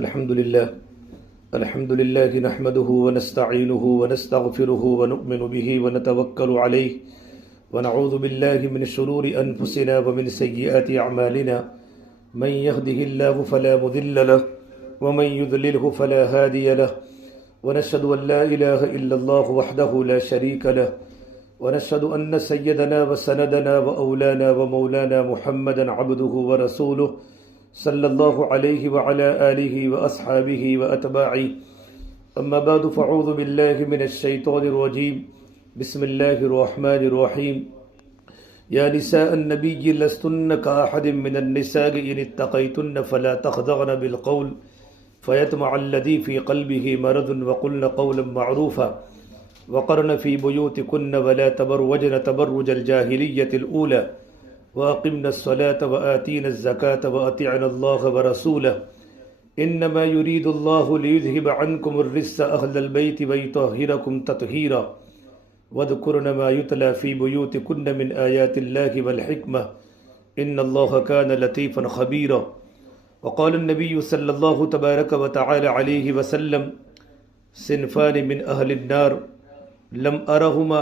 الحمد لله نحمده ونستعينه ونستغفره ونؤمن به ونتوكل عليه ونعوذ بالله من شرور أنفسنا ومن سيئات أعمالنا من يهده الله فلا مضل له ومن يضلله فلا هادي له ونشهد أن لا إله إلا الله وحده لا شريك له ونشهد أن سيدنا وسندنا وأولانا ومولانا محمدا عبده ورسوله صلى الله عليه وعلى آله وأصحابه وأتباعه أما بعد فأعوذ بالله من الشيطان الرجيم بسم الله الرحمن الرحيم يا نساء النبي لستن كأحد من النساء إن اتقيتن فلا تخضعن بالقول فيطمع الذي في قلبه مرض وقلن قولا معروفا وقرن في بيوتكن ولا تبرجن تبرج الجاهلية الأولى وأقمنا الصلاة وآتينا الزكاة وأطعنا الله ورسوله إنما يريد الله ليذهب عنكم الرجس أهل البيت ويطهركم تطهيرا واذكرن ما يتلى في بيوتكن من آيات الله والحكمة إن الله كان لطيفا خبيرا وقال النبي صلى الله تبارك وتعالى عليه وسلم صنفان من أهل النار لم أرهما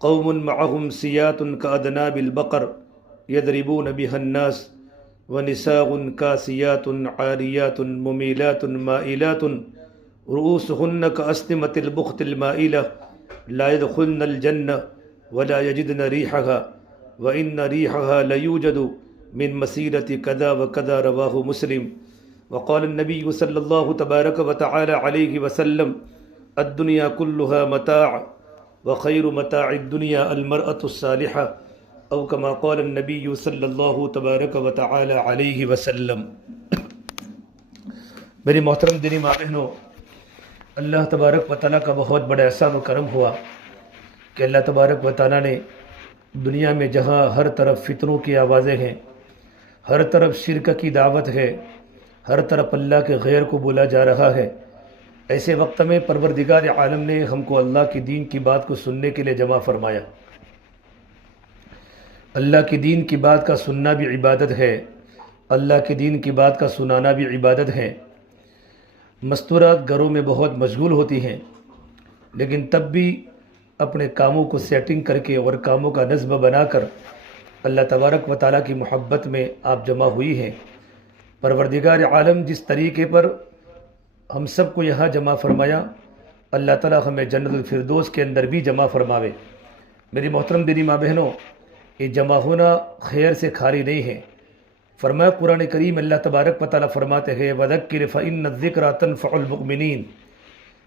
قوم معهم سيات كأذناب البقر يضربون بها الناس ونساء كاسيات عاريات مميلات مائلات رؤوسهن كأسنمة البخت المائلة لا يدخلن الجنة ولا يجدن ريحها وإن ريحها ليوجد من مسيرة كذا وكذا رواه مسلم وقال النبي صلى الله تبارك وتعالى عليه وسلم الدنيا كلها متاع وخير متاع الدنيا المرأة الصالحة او كما قال النبی صلی اللہ تبارک و تعالی علیہ وسلم۔ میری محترم دینی ماں بہنوں، اللہ تبارک و تعالیٰ کا بہت بڑا احسان و کرم ہوا کہ اللہ تبارک و تعالیٰ نے دنیا میں جہاں ہر طرف فتنوں کی آوازیں ہیں، ہر طرف شرک کی دعوت ہے، ہر طرف اللہ کے غیر کو بولا جا رہا ہے، ایسے وقت میں پروردگار عالم نے ہم کو اللہ کی دین کی بات کو سننے کے لیے جمع فرمایا۔ اللہ کے دین کی بات کا سننا بھی عبادت ہے، اللہ کے دین کی بات کا سنانا بھی عبادت ہے۔ مستورات گھروں میں بہت مشغول ہوتی ہیں، لیکن تب بھی اپنے کاموں کو سیٹنگ کر کے اور کاموں کا نظم بنا کر اللہ تبارک و تعالیٰ کی محبت میں آپ جمع ہوئی ہیں۔ پروردگار عالم جس طریقے پر ہم سب کو یہاں جمع فرمایا، اللہ تعالیٰ ہمیں جنت الفردوس کے اندر بھی جمع فرماوے۔ میری محترم دینی ماں بہنوں، یہ جمع ہونا خیر سے خالی نہیں ہے۔ فرمایا قرآن کریم اللہ تبارک و تعالیٰ فرماتے ہیں وَذَكِّرْ فَإِنَّ الذِّكْرَى تَنفَعُ الْمُؤْمِنِينَ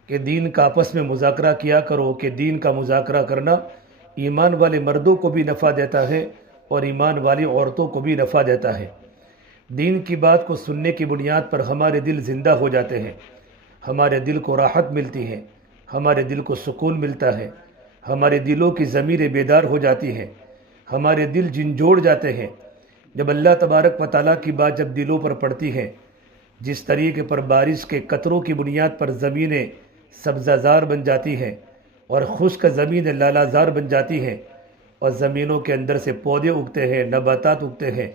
کہ دین کا آپس میں مذاکرہ کیا کرو، کہ دین کا مذاکرہ کرنا ایمان والے مردوں کو بھی نفع دیتا ہے اور ایمان والی عورتوں کو بھی نفع دیتا ہے۔ دین کی بات کو سننے کی بنیاد پر ہمارے دل زندہ ہو جاتے ہیں، ہمارے دل کو راحت ملتی ہے، ہمارے دل کو سکون ملتا ہے، ہمارے دلوں کی ضمیریں بیدار ہو جاتی ہیں، ہمارے دل جھنجھوڑ جاتے ہیں۔ جب اللہ تبارک و تعالیٰ کی بات جب دلوں پر پڑتی ہے، جس طریقے پر بارش کے قطروں کی بنیاد پر زمینیں سبزہ زار بن جاتی ہیں اور خشک زمینیں لالہ زار بن جاتی ہیں، اور زمینوں کے اندر سے پودے اگتے ہیں، نباتات اگتے ہیں،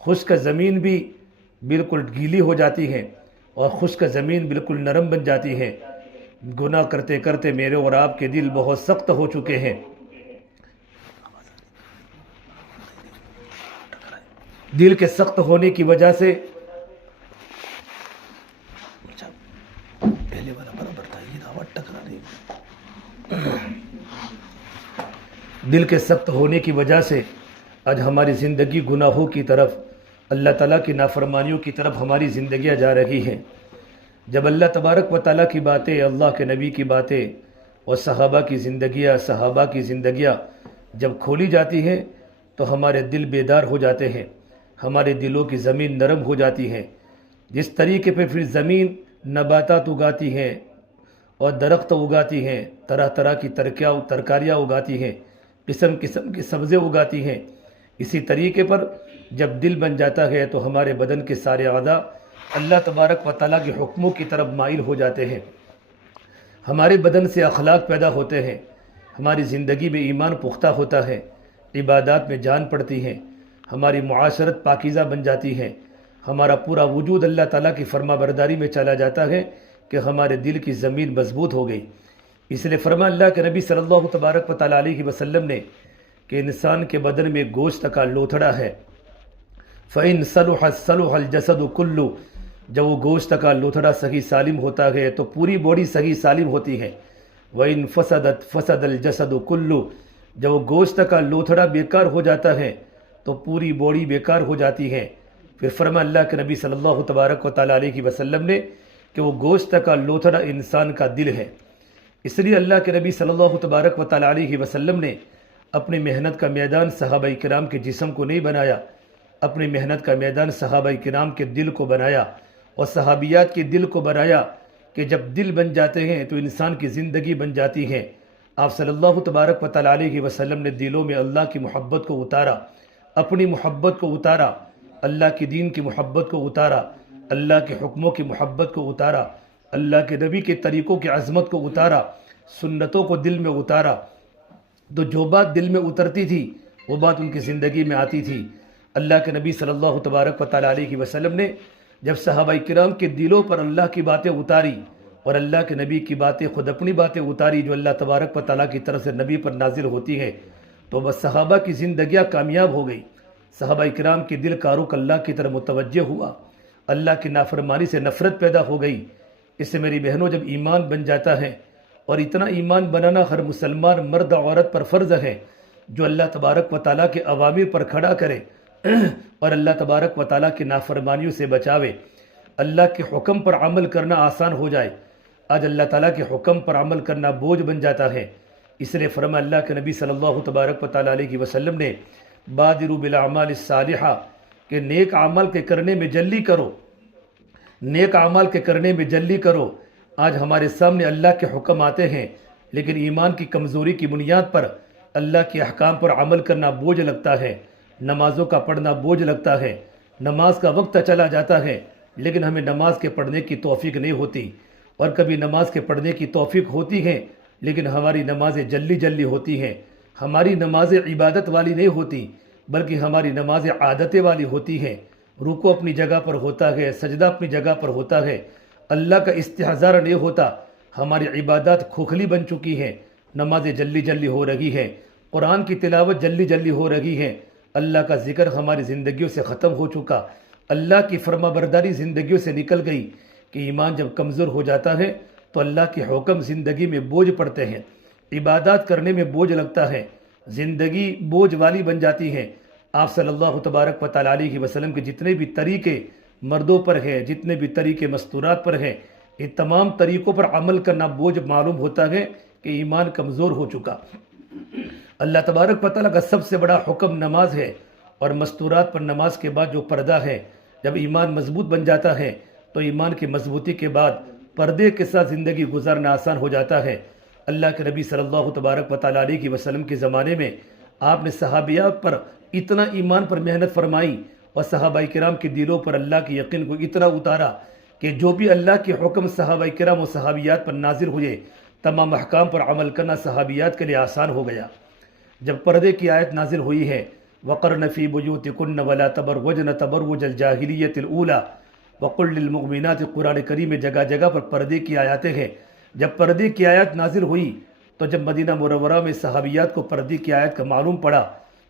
خشک زمین بھی بالکل گیلی ہو جاتی ہے اور خشک زمین بالکل نرم بن جاتی ہے۔ گناہ کرتے کرتے میرے اور آپ کے دل بہت سخت ہو چکے ہیں۔ دل کے سخت ہونے کی وجہ سے پہلے والا برابر تھا، یہ آواز ٹکرا رہی ہے۔ دل کے سخت ہونے کی وجہ سے آج ہماری زندگی گناہوں کی طرف، اللہ تعالیٰ کی نافرمانیوں کی طرف ہماری زندگیاں جا رہی ہیں۔ جب اللہ تبارک و تعالیٰ کی باتیں، اللہ کے نبی کی باتیں اور صحابہ کی زندگیاں جب کھولی جاتی ہیں تو ہمارے دل بیدار ہو جاتے ہیں، ہمارے دلوں کی زمین نرم ہو جاتی ہے۔ جس طریقے پہ پھر زمین نباتات اگاتی ہیں اور درخت اگاتی ہیں، طرح طرح کی ترکاریاں اگاتی ہیں، قسم قسم کی سبزیں اگاتی ہیں، اسی طریقے پر جب دل بن جاتا ہے تو ہمارے بدن کے سارے اعضاء اللہ تبارک و تعالیٰ کے حکموں کی طرف مائل ہو جاتے ہیں۔ ہمارے بدن سے اخلاق پیدا ہوتے ہیں، ہماری زندگی میں ایمان پختہ ہوتا ہے، عبادات میں جان پڑتی ہے، ہماری معاشرت پاکیزہ بن جاتی ہے، ہمارا پورا وجود اللہ تعالیٰ کی فرما برداری میں چلا جاتا ہے کہ ہمارے دل کی زمین مضبوط ہو گئی۔ اس لیے فرما اللہ کے نبی صلی اللہ تبارک و تعالیٰ علیہ وسلم نے کہ انسان کے بدن میں گوشت کا لوتھڑا ہے، فَإِن صَلُحَ صَلُحَ الْجَسَدُ كُلُّ، جب وہ گوشت کا لوتھڑا صحیح سالم ہوتا ہے تو پوری باڈی صحیح سالم ہوتی ہے، وَإِن فَسَدَتْ فَسَدَ الْجَسَدُ كُلُّ، جب وہ گوشت کا لوتھڑا بیکار ہو جاتا ہے تو پوری باڈی بیکار ہو جاتی ہے۔ پھر فرما اللہ کے نبی صلی اللہ تبارک و تعالیٰ علیہ وسلم نے کہ وہ گوشت کا لوتھڑا انسان کا دل ہے۔ اس لیے اللہ کے نبی صلی اللہ تبارک و تعالیٰ علیہ وسلم نے اپنی محنت کا میدان صحابہ کرام کے جسم کو نہیں بنایا، اپنی محنت کا میدان صحابہ کرام کے دل کو بنایا اور صحابیات کے دل کو بنایا کہ جب دل بن جاتے ہیں تو انسان کی زندگی بن جاتی ہے۔ آپ صلی اللہ تبارک و تعالیٰ علیہ وسلم نے دلوں میں اللہ کی محبت کو اتارا، اپنی محبت کو اتارا، اللہ کی دین کی محبت کو اتارا، اللہ کے حکموں کی محبت کو اتارا، اللہ کے نبی کے طریقوں کی عظمت کو اتارا، سنتوں کو دل میں اتارا۔ تو جو بات دل میں اترتی تھی وہ بات ان کی زندگی میں آتی تھی۔ اللہ کے نبی صلی اللہ تبارک و تعالیٰ علیہ وسلم نے جب صحابہ کرام کے دلوں پر اللہ کی باتیں اتاری اور اللہ کے نبی کی باتیں، خود اپنی باتیں اتاری جو اللہ تبارک و تعالیٰ کی طرف سے نبی پر نازل ہوتی ہے، تو بس صحابہ کی زندگیاں کامیاب ہو گئی۔ صحابہ کرام کے دل کا رخ اللہ کی طرف متوجہ ہوا، اللہ کی نافرمانی سے نفرت پیدا ہو گئی۔ اس سے میری بہنوں جب ایمان بن جاتا ہے، اور اتنا ایمان بنانا ہر مسلمان مرد عورت پر فرض ہے جو اللہ تبارک و تعالیٰ کے اوامر پر کھڑا کرے اور اللہ تبارک و تعالیٰ کی نافرمانیوں سے بچاوے، اللہ کے حکم پر عمل کرنا آسان ہو جائے۔ آج اللہ تعالیٰ کے حکم پر عمل کرنا بوجھ بن جاتا ہے۔ اس لیے فرما اللہ کے نبی صلی اللہ تبارک و تعالیٰ علیہ وسلم نے بادروا بالاعمال الصالحہ کہ نیک اعمال کے کرنے میں جلدی کرو، نیک اعمال کے کرنے میں جلدی کرو۔ آج ہمارے سامنے اللہ کے حکم آتے ہیں لیکن ایمان کی کمزوری کی بنیاد پر اللہ کے احکام پر عمل کرنا بوجھ لگتا ہے، نمازوں کا پڑھنا بوجھ لگتا ہے، نماز کا وقت چلا جاتا ہے لیکن ہمیں نماز کے پڑھنے کی توفیق نہیں ہوتی، اور کبھی نماز کے پڑھنے کی توفیق ہوتی ہے لیکن ہماری نمازیں جلدی ہوتی ہیں۔ ہماری نمازیں عبادت والی نہیں ہوتی بلکہ ہماری نمازیں عادتیں والی ہوتی ہیں۔ رکوع اپنی جگہ پر ہوتا ہے، سجدہ اپنی جگہ پر ہوتا ہے، اللہ کا استحضار نہیں ہوتا، ہماری عبادات کھوکھلی بن چکی ہیں، نمازیں جلدی ہو رہی ہیں، قرآن کی تلاوت جلدی ہو رہی ہے، اللہ کا ذکر ہماری زندگیوں سے ختم ہو چکا، اللہ کی فرما برداری زندگیوں سے نکل گئی۔ کہ ایمان جب کمزور ہو جاتا ہے تو اللہ کے حکم زندگی میں بوجھ پڑتے ہیں، عبادات کرنے میں بوجھ لگتا ہے، زندگی بوجھ والی بن جاتی ہے۔ آپ صلی اللہ تبارک و تعالیٰ علیہ وسلم کے جتنے بھی طریقے مردوں پر ہیں، جتنے بھی طریقے مستورات پر ہیں، ان تمام طریقوں پر عمل کرنا بوجھ معلوم ہوتا ہے کہ ایمان کمزور ہو چکا۔ اللہ تبارک و تعالیٰ کا سب سے بڑا حکم نماز ہے، اور مستورات پر نماز کے بعد جو پردہ ہے، جب ایمان مضبوط بن جاتا ہے تو ایمان کی مضبوطی کے بعد پردے کے ساتھ زندگی گزارنا آسان ہو جاتا ہے۔ اللہ کے نبی صلی اللہ تبارک و تعالیٰ علیہ وسلم کے زمانے میں آپ نے صحابیات پر اتنا ایمان پر محنت فرمائی اور صحابہ کرام کے دلوں پر اللہ کے یقین کو اتنا اتارا کہ جو بھی اللہ کے حکم صحابہ کرام و صحابیات پر نازل ہوئے، تمام احکام پر عمل کرنا صحابیات کے لیے آسان ہو گیا۔ جب پردے کی آیت نازل ہوئی ہے وَقَرْنَ فِي بُيُوتِكُنَّ وَلَا تَبَرَّجْنَ تَبَرُّجَ الْجَاهِلِيَّةِ الْأُولَى وَقُلْ لِلْمُؤْمِنَاتِ، قرآن کریم میں جگہ جگہ پر پردے کی آیاتیں ہیں۔ جب پردے کی آیات نازل ہوئی تو جب مدینہ منورہ میں صحابیات کو پردے کی آیت کا معلوم پڑا،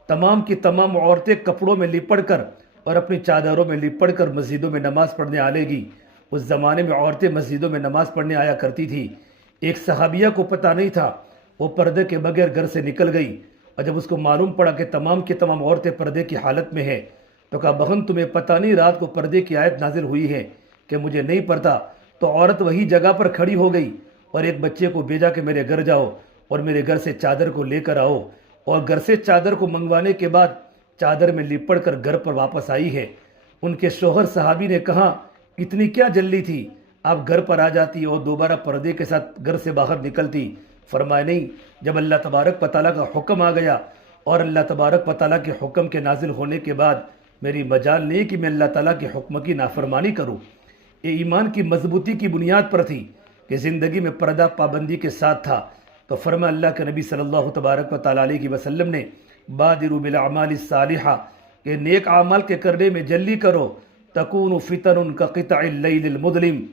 تمام کی تمام عورتیں کپڑوں میں لپٹ کر اور اپنی چادروں میں لپٹ کر مسجدوں میں نماز پڑھنے آ لے گی۔ اس زمانے میں عورتیں مسجدوں میں نماز پڑھنے آیا کرتی تھی۔ ایک صحابیہ کو پتہ نہیں تھا، وہ پردے کے بغیر گھر سے نکل گئی، اور جب اس کو معلوم پڑا کہ تمام کی تمام عورتیں پردے کی حالت میں ہیں تو کہا بہن تمہیں پتہ نہیں رات کو پردے کی آیت نازل ہوئی ہے کہ مجھے نہیں پڑتا؟ تو عورت وہی جگہ پر کھڑی ہو گئی اور ایک بچے کو بھیجا کہ میرے گھر جاؤ اور میرے گھر سے چادر کو لے کر آؤ، اور گھر سے چادر کو منگوانے کے بعد چادر میں لپٹ کر گھر پر واپس آئی ہے۔ ان کے شوہر صحابی نے کہا اتنی کیا جلدی تھی، آپ گھر پر آ جاتی اور دوبارہ پردے کے ساتھ گھر سے باہر نکلتی؟ فرمایا نہیں، جب اللہ تبارک و تعالیٰ کا حکم آ گیا اور اللہ تبارک و تعالیٰ کے حکم کے نازل ہونے کے بعد میری مجال نہیں کہ میں اللہ تعالیٰ کے حکم کی نافرمانی کروں۔ یہ ایمان کی مضبوطی کی بنیاد پر تھی کہ زندگی میں پردہ پابندی کے ساتھ تھا۔ تو فرما اللہ کے نبی صلی اللہ تبارک و تعالیٰ علیہ وسلم نے بادروا بالاعمال الصالحہ کہ نیک اعمال کے کرنے میں جلدی کرو، تکون فتن کقطع اللیل المظلم،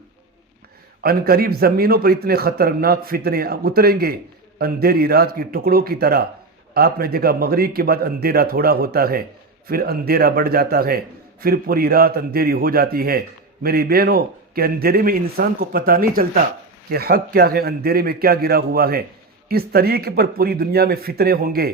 ان قریب زمینوں پر اتنے خطرناک فتنے اتریں گے اندھیری رات کی ٹکڑوں کی طرح۔ آپ نے دیکھا مغرب کے بعد اندھیرا تھوڑا ہوتا ہے، پھر اندھیرا بڑھ جاتا ہے، پھر پوری رات اندھیری ہو جاتی ہے۔ میری بہنوں، کہ اندھیرے میں انسان کو پتہ نہیں چلتا کہ حق کیا ہے، اندھیرے میں کیا گرا ہوا ہے۔ اس طریقے پر پوری دنیا میں فتنے ہوں گے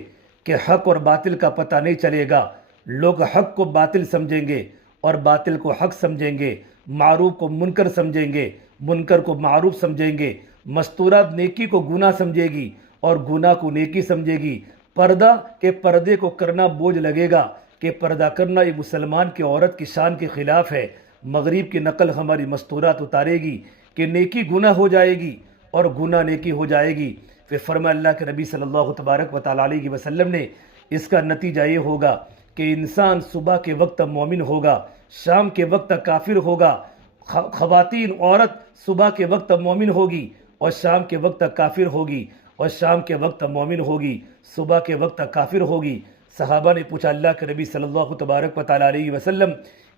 کہ حق اور باطل کا پتہ نہیں چلے گا۔ لوگ حق کو باطل سمجھیں گے اور باطل کو حق سمجھیں گے، معروف کو منکر سمجھیں گے، منکر کو معروف سمجھیں گے، مستورات نیکی کو گناہ سمجھے گی اور گناہ کو نیکی سمجھے گی۔ پردہ کے پردے کو کرنا بوجھ لگے گا کہ پردہ کرنا یہ مسلمان کی عورت کی شان کے خلاف ہے۔ مغرب کی نقل ہماری مستورات اتارے گی کہ نیکی گناہ ہو جائے گی اور گناہ نیکی ہو جائے گی۔ پھر فرمایا اللہ کے نبی صلی اللہ تبارک و تعالیٰ علیہ وسلم نے، اس کا نتیجہ یہ ہوگا کہ انسان صبح کے وقت مومن ہوگا، شام کے وقت کافر ہوگا۔ خواتین عورت صبح کے وقت مومن ہوگی اور شام کے وقت کافر ہوگی، اور شام کے وقت مومن ہوگی، صبح کے وقت کافر ہوگی۔ صحابہ نے پوچھا اللہ کے نبی صلی اللہ تبارک و تعالیٰ علیہ وسلم،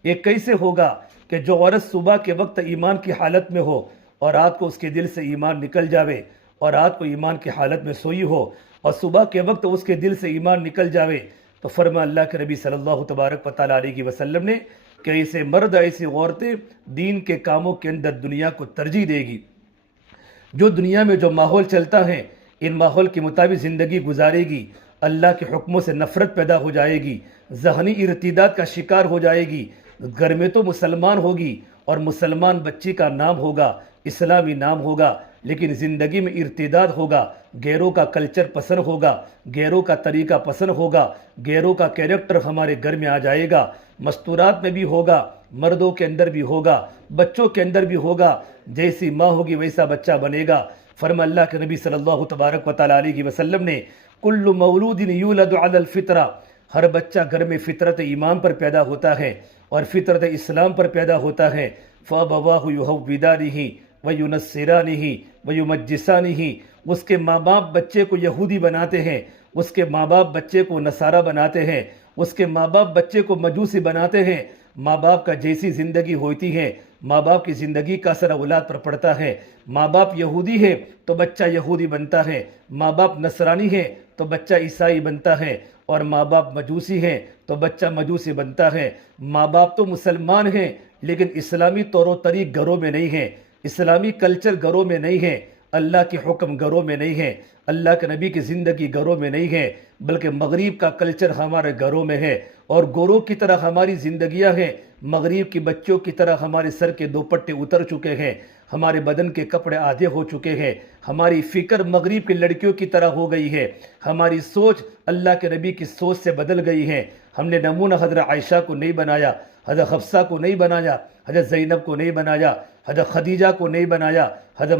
یہ کیسے ہوگا کہ جو عورت صبح کے وقت ایمان کی حالت میں ہو اور رات کو اس کے دل سے ایمان نکل جاوے، اور رات کو ایمان کی حالت میں سوئی ہو اور صبح کے وقت اس کے دل سے ایمان نکل جاوے، تو فرمایا اللہ کے نبی صلی اللہ تبارک و تعالیٰ علیہ وسلم نے کہ ایسے مرد ایسی عورتیں دین کے کاموں کے اندر دنیا کو ترجیح دے گی۔ جو دنیا میں جو ماحول چلتا ہے ان ماحول کے مطابق زندگی گزارے گی، اللہ کے حکموں سے نفرت پیدا ہو جائے گی، ذہنی ارتداد کا شکار ہو جائے گی۔ گھر میں تو مسلمان ہوگی اور مسلمان بچی کا نام ہوگا، اسلامی نام ہوگا، لیکن زندگی میں ارتداد ہوگا، غیروں کا کلچر پسند ہوگا، غیروں کا طریقہ پسند ہوگا، غیروں کا کیریکٹر ہمارے گھر میں آ جائے گا۔ مستورات میں بھی ہوگا، مردوں کے اندر بھی ہوگا، بچوں کے اندر بھی ہوگا۔ جیسی ماں ہوگی ویسا بچہ بنے گا۔ فرما اللہ کے نبی صلی اللہ تبارک و تعالیٰ علیہ وسلم نے، کل مولود یولد علی الفطرہ، ہر بچہ گھر میں فطرت ایمان پر پیدا ہوتا ہے اور فطرت اسلام پر پیدا ہوتا ہے۔ فَأَبَوَاهُ يُهَوِّدَانِهِ وَيُنَصِّرَانِهِ وَيُمَجِّسَانِهِ، اس کے ماں باپ بچے کو یہودی بناتے ہیں، اس کے ماں باپ بچے کو نصارہ بناتے ہیں، اس کے ماں باپ بچے کو مجوسی بناتے ہیں۔ ماں باپ کا جیسی زندگی ہوتی ہے، ماں باپ کی زندگی کا اثر اولاد پر پڑتا ہے۔ ماں باپ یہودی ہے تو بچہ یہودی بنتا ہے، ماں باپ نصرانی ہے تو بچہ عیسائی بنتا ہے، اور ماں باپ مجوسی ہیں تو بچہ مجوسی بنتا ہے۔ ماں باپ تو مسلمان ہیں لیکن اسلامی طور و طریق گھروں میں نہیں ہیں، اسلامی کلچر گھروں میں نہیں ہے، اللہ کے حکم گھروں میں نہیں ہے، اللہ کے نبی کی زندگی گھروں میں نہیں ہے، بلکہ مغرب کا کلچر ہمارے گھروں میں ہے، اور گوروں کی طرح ہماری زندگیاں ہیں۔ مغرب کی بچوں کی طرح ہمارے سر کے دوپٹے اتر چکے ہیں، ہمارے بدن کے کپڑے آدھے ہو چکے ہیں، ہماری فکر مغرب کی لڑکیوں کی طرح ہو گئی ہے، ہماری سوچ اللہ کے نبی کی سوچ سے بدل گئی ہے۔ ہم نے نمونہ حضرت عائشہ کو نہیں بنایا، حضرت حفصہ کو نہیں بنایا، حضرت زینب کو نہیں بنایا، حضرت خدیجہ کو نہیں بنایا، حضرت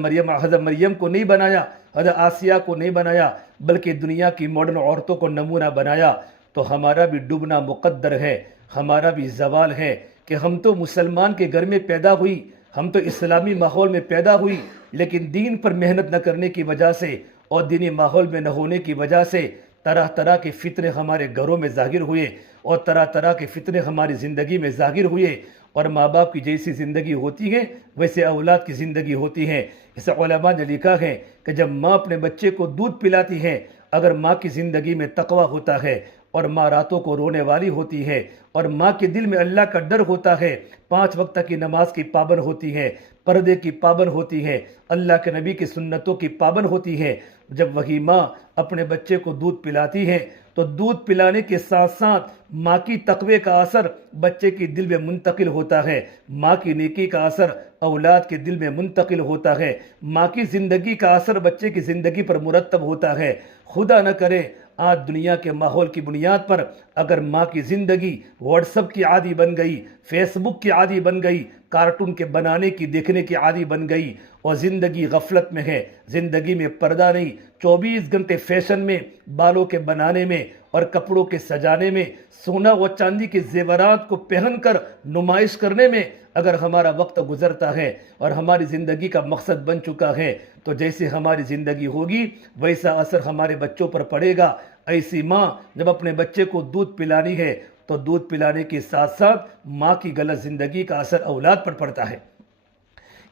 مریم کو نہیں بنایا، حضرت آسیہ کو نہیں بنایا، بلکہ دنیا کی ماڈرن عورتوں کو نمونہ بنایا۔ تو ہمارا بھی ڈوبنا مقدر ہے، ہمارا بھی زوال ہے کہ ہم تو مسلمان کے گھر میں پیدا ہوئی، ہم تو اسلامی ماحول میں پیدا ہوئی، لیکن دین پر محنت نہ کرنے کی وجہ سے اور دینی ماحول میں نہ ہونے کی وجہ سے طرح طرح کے فتنے ہمارے گھروں میں ظاہر ہوئے، اور طرح طرح کے فتنے ہماری زندگی میں ظاہر ہوئے، اور ماں باپ کی جیسی زندگی ہوتی ہے ویسے اولاد کی زندگی ہوتی ہے۔ اس علماء نے لکھا ہے کہ جب ماں اپنے بچے کو دودھ پلاتی ہے، اگر ماں کی زندگی میں تقویٰ ہوتا ہے اور ماں راتوں کو رونے والی ہوتی ہے اور ماں کے دل میں اللہ کا ڈر ہوتا ہے، 5 وقت کی نماز کی پابند ہوتی ہے، پردے کی پابند ہوتی ہے، اللہ کے نبی کی سنتوں کی پابند ہوتی ہے، جب وہی ماں اپنے بچے کو دودھ پلاتی ہے تو دودھ پلانے کے ساتھ ساتھ ماں کی تقوی کا اثر بچے کے دل میں منتقل ہوتا ہے، ماں کی نیکی کا اثر اولاد کے دل میں منتقل ہوتا ہے، ماں کی زندگی کا اثر بچے کی زندگی پر مرتب ہوتا ہے۔ خدا نہ کرے آج دنیا کے ماحول کی بنیاد پر اگر ماں کی زندگی واٹس ایپ کی عادی بن گئی، فیس بک کی عادی بن گئی، کارٹون کے بنانے کی دیکھنے کی عادی بن گئی، اور زندگی غفلت میں ہے، زندگی میں پردہ نہیں، 24 گھنٹے فیشن میں، بالوں کے بنانے میں اور کپڑوں کے سجانے میں، سونا و چاندی کے زیورات کو پہن کر نمائش کرنے میں اگر ہمارا وقت گزرتا ہے اور ہماری زندگی کا مقصد بن چکا ہے، تو جیسے ہماری زندگی ہوگی ویسا اثر ہمارے بچوں پر پڑے گا۔ ایسی ماں جب اپنے بچے کو دودھ پلانی ہے تو دودھ پلانے کے ساتھ ساتھ ماں کی غلط زندگی کا اثر اولاد پر پڑتا ہے۔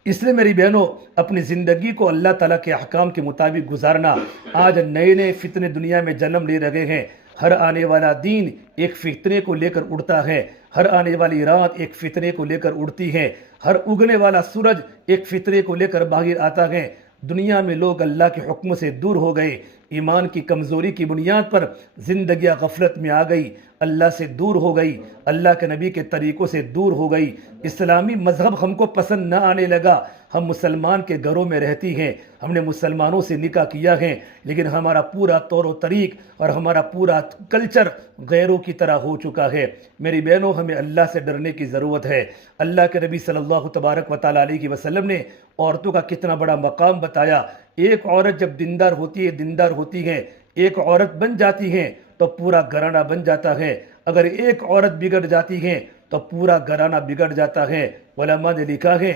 اس لیے میری بہنوں، اپنی زندگی کو اللہ تعالیٰ کے احکام کے مطابق گزارنا۔ آج نئے نئے فتنے دنیا میں جنم لے رہے ہیں۔ ہر آنے والا دین ایک فتنے کو لے کر اڑتا ہے، ہر آنے والی رات ایک فتنے کو لے کر اڑتی ہے، ہر اگنے والا سورج ایک فتنے کو لے کر باہر آتا ہے۔ دنیا میں لوگ اللہ کے حکم سے دور ہو گئے، ایمان کی کمزوری کی بنیاد پر زندگیاں غفلت میں آ گئی، اللہ سے دور ہو گئی، اللہ کے نبی کے طریقوں سے دور ہو گئی، اسلامی مذہب ہم کو پسند نہ آنے لگا۔ ہم مسلمان کے گھروں میں رہتی ہیں، ہم نے مسلمانوں سے نکاح کیا ہے، لیکن ہمارا پورا طور و طریق اور ہمارا پورا کلچر غیروں کی طرح ہو چکا ہے۔ میری بہنوں، ہمیں اللہ سے ڈرنے کی ضرورت ہے۔ اللہ کے نبی صلی اللہ تبارک و تعالیٰ علیہ وسلم نے عورتوں کا کتنا بڑا مقام بتایا۔ ایک عورت جب دیندار ہوتی ہے، ایک عورت بن جاتی ہے تو پورا گھرانہ بن جاتا ہے۔ اگر ایک عورت بگڑ جاتی ہے تو پورا گھرانہ بگڑ جاتا ہے۔ علماء نے لکھا ہے،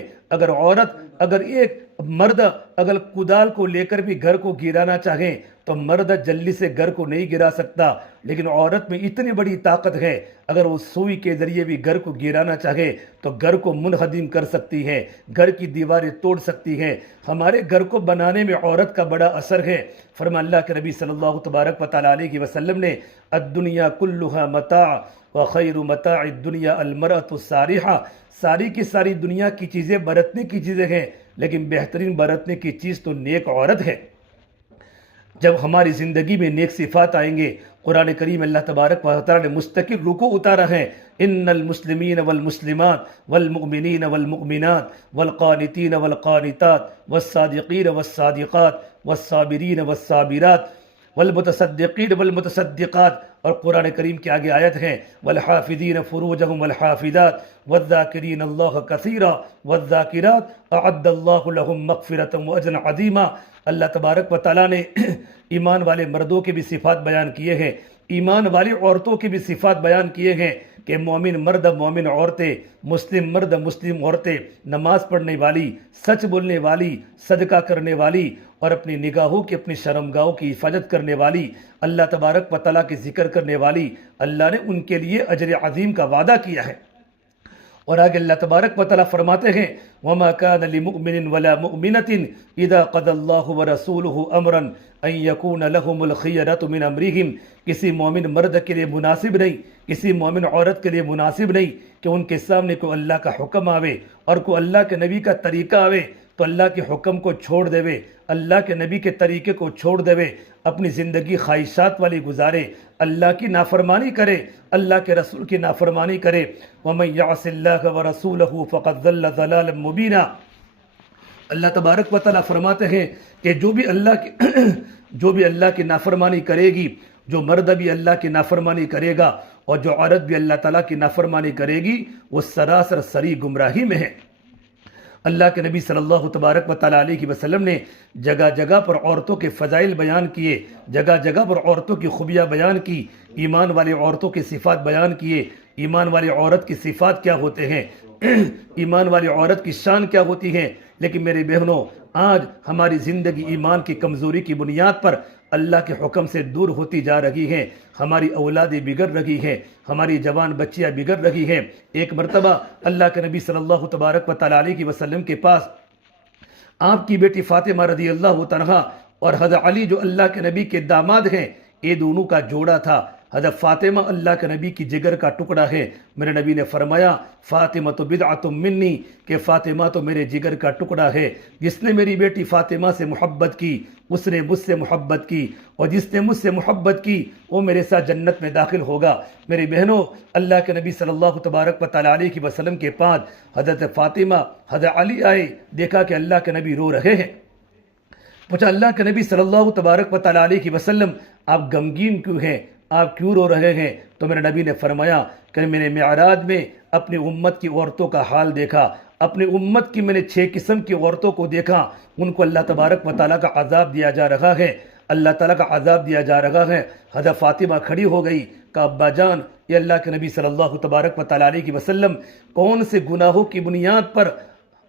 اگر ایک مرد اگر کدال کو لے کر بھی گھر کو گرانا چاہے تو مرد جلدی سے گھر کو نہیں گرا سکتا، لیکن عورت میں اتنی بڑی طاقت ہے، اگر وہ سوئی کے ذریعے بھی گھر کو گرانا چاہے تو گھر کو منہدم کر سکتی ہے، گھر کی دیواریں توڑ سکتی ہے۔ ہمارے گھر کو بنانے میں عورت کا بڑا اثر ہے۔ فرمان اللہ کے نبی صلی اللہ تبارک و تعالیٰ علیہ وسلم نے الدنیا کلھا متاع وخیر متاع الدنیا المرأة الصالحہ، ساری کی ساری دنیا کی چیزیں برتنے کی چیزیں ہیں، لیکن بہترین برتنے کی چیز تو نیک عورت ہے۔ جب ہماری زندگی میں نیک صفات آئیں گے، قرآن کریم اللہ تبارک و تعالیٰ نے مستقل رکوع اتارا ہے، ان المسلمین والمسلمات والمؤمنین والمؤمنات والقانتین والقانتات والصادقین والصادقات والصابرین والصابرات والمتصدقین والمتصدقات، اور قرآن کریم کے آگے آیت ہے والحافظین فروجہم والحافظات والذاکرین اللہ کثیرا والذاکرات اعد اللہ لہم مغفرۃ واجرا عظیما۔ اللہ تبارک و تعالیٰ نے ایمان والے مردوں کے بھی صفات بیان کیے ہیں، ایمان والی عورتوں کے بھی صفات بیان کیے ہیں کہ مومن مرد مومن عورتیں، مسلم مرد مسلم عورتیں، نماز پڑھنے والی، سچ بولنے والی، صدقہ کرنے والی، اور اپنی نگاہوں کی اپنی شرمگاہوں کی حفاظت کرنے والی، اللہ تبارک و تعالیٰ کے ذکر کرنے والی، اللہ نے ان کے لیے اجر عظیم کا وعدہ کیا ہے۔ اور آگے اللہ تبارک و تعالیٰ فرماتے ہیں وَمَا كَانَ لِمُؤْمِنٍ وَلَا مُؤْمِنَةٍ إِذَا قَضَى اللَّهُ وَرَسُولُهُ أَمْرًا أَن يَكُونَ لَهُمُ الْخِيَرَةُ مِنْ أَمْرِهِمْ، کسی مومن مرد کے لیے مناسب نہیں، کسی مومن عورت کے لیے مناسب نہیں کہ ان کے سامنے کوئی اللہ کا حکم آوے اور کوئی اللہ کے نبی کا طریقہ آوے تو اللہ کے حکم کو چھوڑ دے، اللہ کے نبی کے طریقے کو چھوڑ دے، اپنی زندگی خواہشات والی گزارے، اللہ کی نافرمانی کرے، اللہ کے رسول کی نافرمانی کرے۔ وَمَن يَعْصِ اللَّهَ وَرَسُولَهُ فَقَدْ ضَلَّ ضَلَالًا مُبِينًا۔ اللہ تبارک و تعالیٰ فرماتے ہیں کہ جو بھی اللہ کی نافرمانی کرے گی، جو مرد بھی اللہ کی نافرمانی کرے گا اور جو عورت بھی اللہ تعالیٰ کی نافرمانی کرے گی، وہ سراسر سری گمراہی میں ہے۔ اللہ کے نبی صلی اللہ تبارک و تعالیٰ علیہ وسلم نے جگہ جگہ پر عورتوں کے فضائل بیان کیے، جگہ جگہ پر عورتوں کی خوبیاں بیان کی، ایمان والی عورتوں کی صفات بیان کیے، ایمان والی عورت کی صفات کیا ہوتے ہیں، ایمان والی عورت کی شان کیا ہوتی ہے۔ لیکن میرے بہنوں، آج ہماری زندگی ایمان کی کمزوری کی بنیاد پر اللہ کے حکم سے دور ہوتی جا رہی ہیں، ہماری اولادیں بگڑ رہی ہیں، ہماری جوان بچیاں بگڑ رہی ہیں۔ ایک مرتبہ اللہ کے نبی صلی اللہ تبارک و تعالیٰ علیہ وسلم کے پاس آپ کی بیٹی فاطمہ رضی اللہ عنہا اور حضرت علی جو اللہ کے نبی کے داماد ہیں، یہ دونوں کا جوڑا تھا۔ حضرت فاطمہ اللہ کے نبی کی جگر کا ٹکڑا ہے۔ میرے نبی نے فرمایا فاطمہ تو بدعۃ منی، کہ فاطمہ تو میرے جگر کا ٹکڑا ہے۔ جس نے میری بیٹی فاطمہ سے محبت کی اس نے مجھ سے محبت کی، اور جس نے مجھ سے محبت کی وہ میرے ساتھ جنت میں داخل ہوگا۔ میری بہنوں، اللہ کے نبی صلی اللہ تبارک و تعالیٰ علیہ وسلم کے پاس حضرت فاطمہ حضرت علی آئے، دیکھا کہ اللہ کے نبی رو رہے ہیں۔ پوچھا اللہ کے نبی صلی اللہ تبارک و تعالیٰ علیہ وسلم آپ غمگین کیوں ہیں، آپ کیوں رو رہے ہیں؟ تو میرے نبی نے فرمایا کہ میں نے معراج میں اپنی امت کی عورتوں کا حال دیکھا، اپنی امت کی میں نے 6 قسم کی عورتوں کو دیکھا، ان کو اللہ تبارک و تعالیٰ کا عذاب دیا جا رہا ہے، اللہ تعالیٰ کا عذاب دیا جا رہا ہے۔ حضرت فاطمہ کھڑی ہو گئی، کہا ابا جان، یہ اللہ کے نبی صلی اللہ تبارک و تعالیٰ علیہ وسلم کون سے گناہوں کی بنیاد پر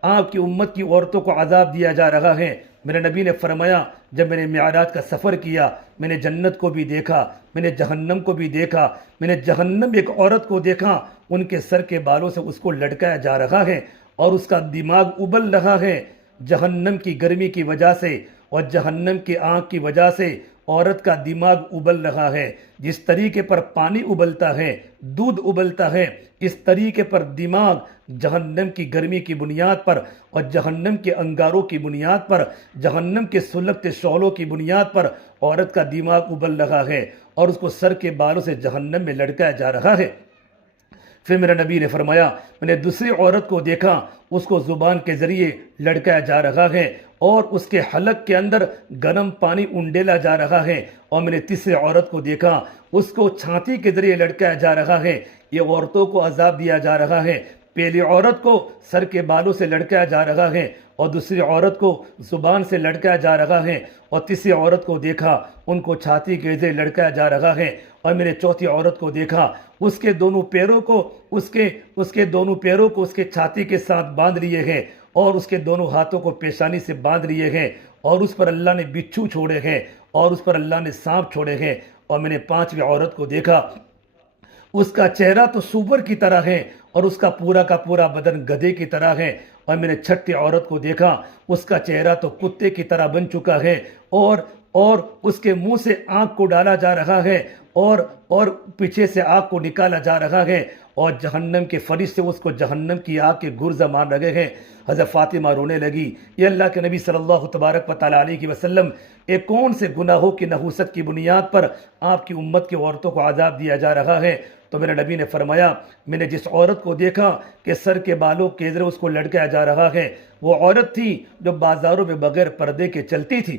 آپ کی امت کی عورتوں کو عذاب دیا جا رہا ہے؟ میرے نبی نے فرمایا جب میں نے معراج کا سفر کیا میں نے جنت کو بھی دیکھا، میں نے جہنم کو بھی دیکھا، میں نے جہنم ایک عورت کو دیکھا، ان کے سر کے بالوں سے اس کو لٹکایا جا رہا ہے اور اس کا دماغ ابل رہا ہے جہنم کی گرمی کی وجہ سے، اور جہنم کی آگ کی وجہ سے عورت کا دماغ ابل رہا ہے۔ جس طریقے پر پانی ابلتا ہے، دودھ ابلتا ہے، اس طریقے پر دماغ جہنم کی گرمی کی بنیاد پر اور جہنم کے انگاروں کی بنیاد پر، جہنم کے سلگتے شعلوں کی بنیاد پر عورت کا دماغ ابل رہا ہے اور اس کو سر کے بالوں سے جہنم میں لٹکایا جا رہا ہے۔ پھر میرے نبی نے فرمایا میں نے دوسری عورت کو دیکھا، اس کو زبان کے ذریعے لٹکایا جا رہا ہے اور اس کے حلق کے اندر گرم پانی انڈیلا جا رہا ہے، اور میں نے تیسری عورت کو دیکھا، اس کو چھاتی کے ذریعے لٹکایا جا رہا ہے۔ یہ عورتوں کو عذاب دیا جا رہا ہے۔ پہلی عورت کو سر کے بالوں سے لٹکایا جا رہا ہے اور دوسری عورت کو زبان سے لٹکایا جا رہا ہے، اور تیسری عورت کو دیکھا ان کو چھاتی کے ذریعے لٹکایا جا رہا ہے، اور میں نے چوتھی عورت کو دیکھا اس کے دونوں پیروں کو اس کے چھاتی کے ساتھ باندھ لیے ہیں اور اس کے دونوں ہاتھوں کو پیشانی سے باندھ لیے ہیں، اور اس پر اللہ نے بچھو چھوڑے ہیں اور اس پر اللہ نے سانپ چھوڑے ہیں۔ اور میں نے پانچویں عورت کو دیکھا، اس کا چہرہ تو سور کی طرح ہے اور اس کا پورا بدن گدھے کی طرح ہے۔ اور میں نے چھٹی عورت کو دیکھا، اس کا چہرہ تو کتے کی طرح بن چکا ہے اور اس کے منہ سے آنکھ کو ڈالا جا رہا ہے اور پیچھے سے آگ کو نکالا جا رہا ہے، اور جہنم کے فرشتے اس کو جہنم کی آگ کے گرزہ مار رہے ہیں۔ حضرت فاطمہ رونے لگی، یہ اللہ کے نبی صلی اللہ تبارک و تعالیٰ علیہ وسلم ایک کون سے گناہوں کی نحوست کی بنیاد پر آپ کی امت کی عورتوں کو عذاب دیا جا رہا ہے؟ تو میرے نبی نے فرمایا میں نے جس عورت کو دیکھا کہ سر کے بالوں کے ذریعے اس کو لٹکایا جا رہا ہے، وہ عورت تھی جو بازاروں میں بغیر پردے کے چلتی تھی،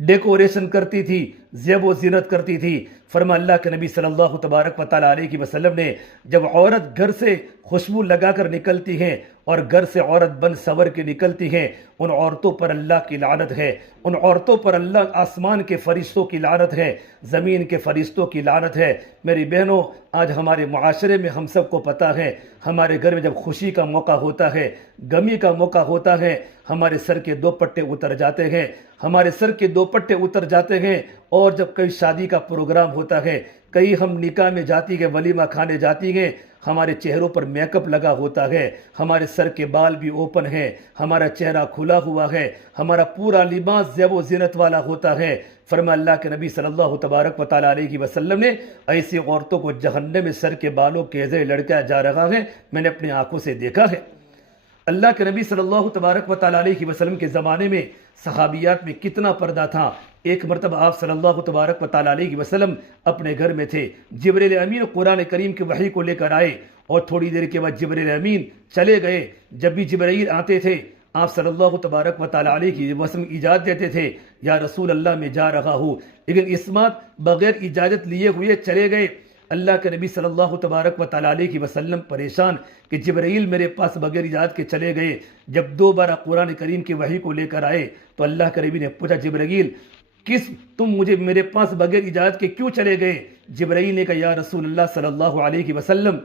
ڈیکوریشن کرتی تھی، زیب و زینت کرتی تھی۔ فرمایا اللہ کے نبی صلی اللہ تبارک و تعالیٰ علیہ وسلم نے جب عورت گھر سے خوشبو لگا کر نکلتی ہیں اور گھر سے عورت بن سور کے نکلتی ہیں، ان عورتوں پر اللہ کی لعنت ہے، ان عورتوں پر اللہ آسمان کے فرشتوں کی لعنت ہے، زمین کے فرشتوں کی لعنت ہے۔ میری بہنوں، آج ہمارے معاشرے میں ہم سب کو پتہ ہے، ہمارے گھر میں جب خوشی کا موقع ہوتا ہے، غمی کا موقع ہوتا ہے، ہمارے سر کے دوپٹے اتر جاتے ہیں، ہمارے سر کے دوپٹے اتر جاتے ہیں، اور جب کئی شادی کا پروگرام ہوتا ہے، کئی ہم نکاح میں جاتی ہیں، ولیمہ کھانے جاتی ہیں، ہمارے چہروں پر میک اپ لگا ہوتا ہے، ہمارے سر کے بال بھی اوپن ہیں، ہمارا چہرہ کھلا ہوا ہے، ہمارا پورا لباس زیب و زینت والا ہوتا ہے۔ فرمایا اللہ کے نبی صلی اللہ تبارک و تعالیٰ علیہ وسلم نے ایسی عورتوں کو جہنم میں سر کے بالوں کے ذریعے لٹکایا جا رہا ہے، میں نے اپنی آنکھوں سے دیکھا ہے۔ اللہ کے نبی صلی اللہ تبارک و تعالیٰ علیہ وسلم کے زمانے میں صحابیات میں کتنا پردہ تھا۔ ایک مرتبہ آپ صلی اللہ تبارک و تعالیٰ علیہ وسلم اپنے گھر میں تھے، جبریل امین قرآن کریم کی وحی کو لے کر آئے اور تھوڑی دیر کے بعد جبریل امین چلے گئے۔ جب بھی جبرائیل آتے تھے آپ صلی اللہ تبارک و تعالیٰ علیہ وسلم اجازت دیتے تھے، یا رسول اللہ میں جا رہا ہوں، لیکن اس بات بغیر اجازت لیے ہوئے چلے گئے۔ اللہ کے نبی صلی اللہ تبارک و تعالیٰ علیہ وسلم پریشان کہ جبرائیل میرے پاس بغیر اجازت کے چلے گئے۔ جب دوبارہ قرآن کریم کی وحی کو لے کر آئے تو اللہ کے نبی نے پوچھا جبرائیل تم میرے پاس بغیر اجازت کے کیوں چلے گئے؟ جبرائیل نے کہا یا رسول اللہ صلی اللہ علیہ وسلم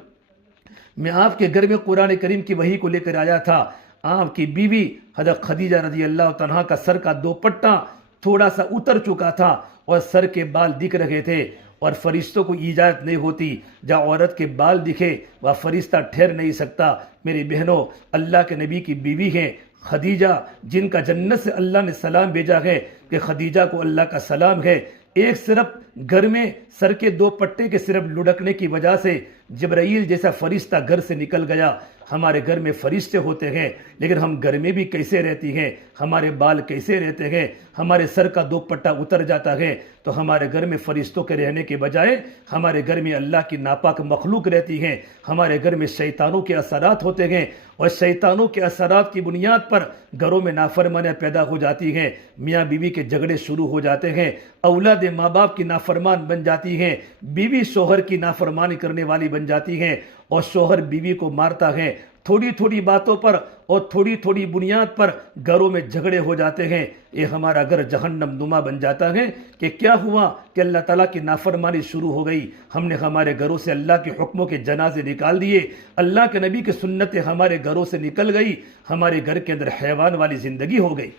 میں آپ کے گھر میں قرآن کریم کی وحی کو لے کر آیا تھا، آپ کی بیوی حضرت خدیجہ رضی اللہ عنہا کا سر کا دوپٹہ تھوڑا سا اتر چکا تھا اور سر کے بال دکھ رہے تھے، اور فرشتوں کو اجازت نہیں ہوتی، جہاں عورت کے بال دکھے وہ فرشتہ ٹھہر نہیں سکتا۔ میری بہنوں، اللہ کے نبی کی بیوی ہیں خدیجہ، جن کا جنت سے اللہ نے سلام بھیجا ہے کہ خدیجہ کو اللہ کا سلام ہے۔ ایک صرف گھر میں سر کے دوپٹے کے صرف لڑکنے کی وجہ سے جبرائیل جیسا فرشتہ گھر سے نکل گیا۔ ہمارے گھر میں فرشتے ہوتے ہیں، لیکن ہم گھر میں بھی کیسے رہتی ہیں، ہمارے بال کیسے رہتے ہیں، ہمارے سر کا دوپٹہ اتر جاتا ہے، تو ہمارے گھر میں فرشتوں کے رہنے کے بجائے ہمارے گھر میں اللہ کی ناپاک مخلوق رہتی ہیں، ہمارے گھر میں شیطانوں کے اثرات ہوتے ہیں، اور شیطانوں کے اثرات کی بنیاد پر گھروں میں نافرمانیاں پیدا ہو جاتی ہیں، میاں بیوی کے جھگڑے شروع ہو جاتے ہیں، اولاد ماں باپ کی نافرمان بن جاتی ہیں، بیوی شوہر کی نافرمانی کرنے والی بن جاتی ہیں، اور شوہر بیوی کو مارتا ہے۔ تھوڑی تھوڑی باتوں پر اور تھوڑی تھوڑی بنیاد پر گھروں میں جھگڑے ہو جاتے ہیں، یہ ہمارا گھر جہنم نما بن جاتا ہے۔ کہ کیا ہوا کہ اللہ تعالیٰ کی نافرمانی شروع ہو گئی، ہم نے ہمارے گھروں سے اللہ کے حکموں کے جنازے نکال دیے، اللہ کے نبی کی سنتیں ہمارے گھروں سے نکل گئی، ہمارے گھر کے اندر حیوان والی زندگی ہو گئی۔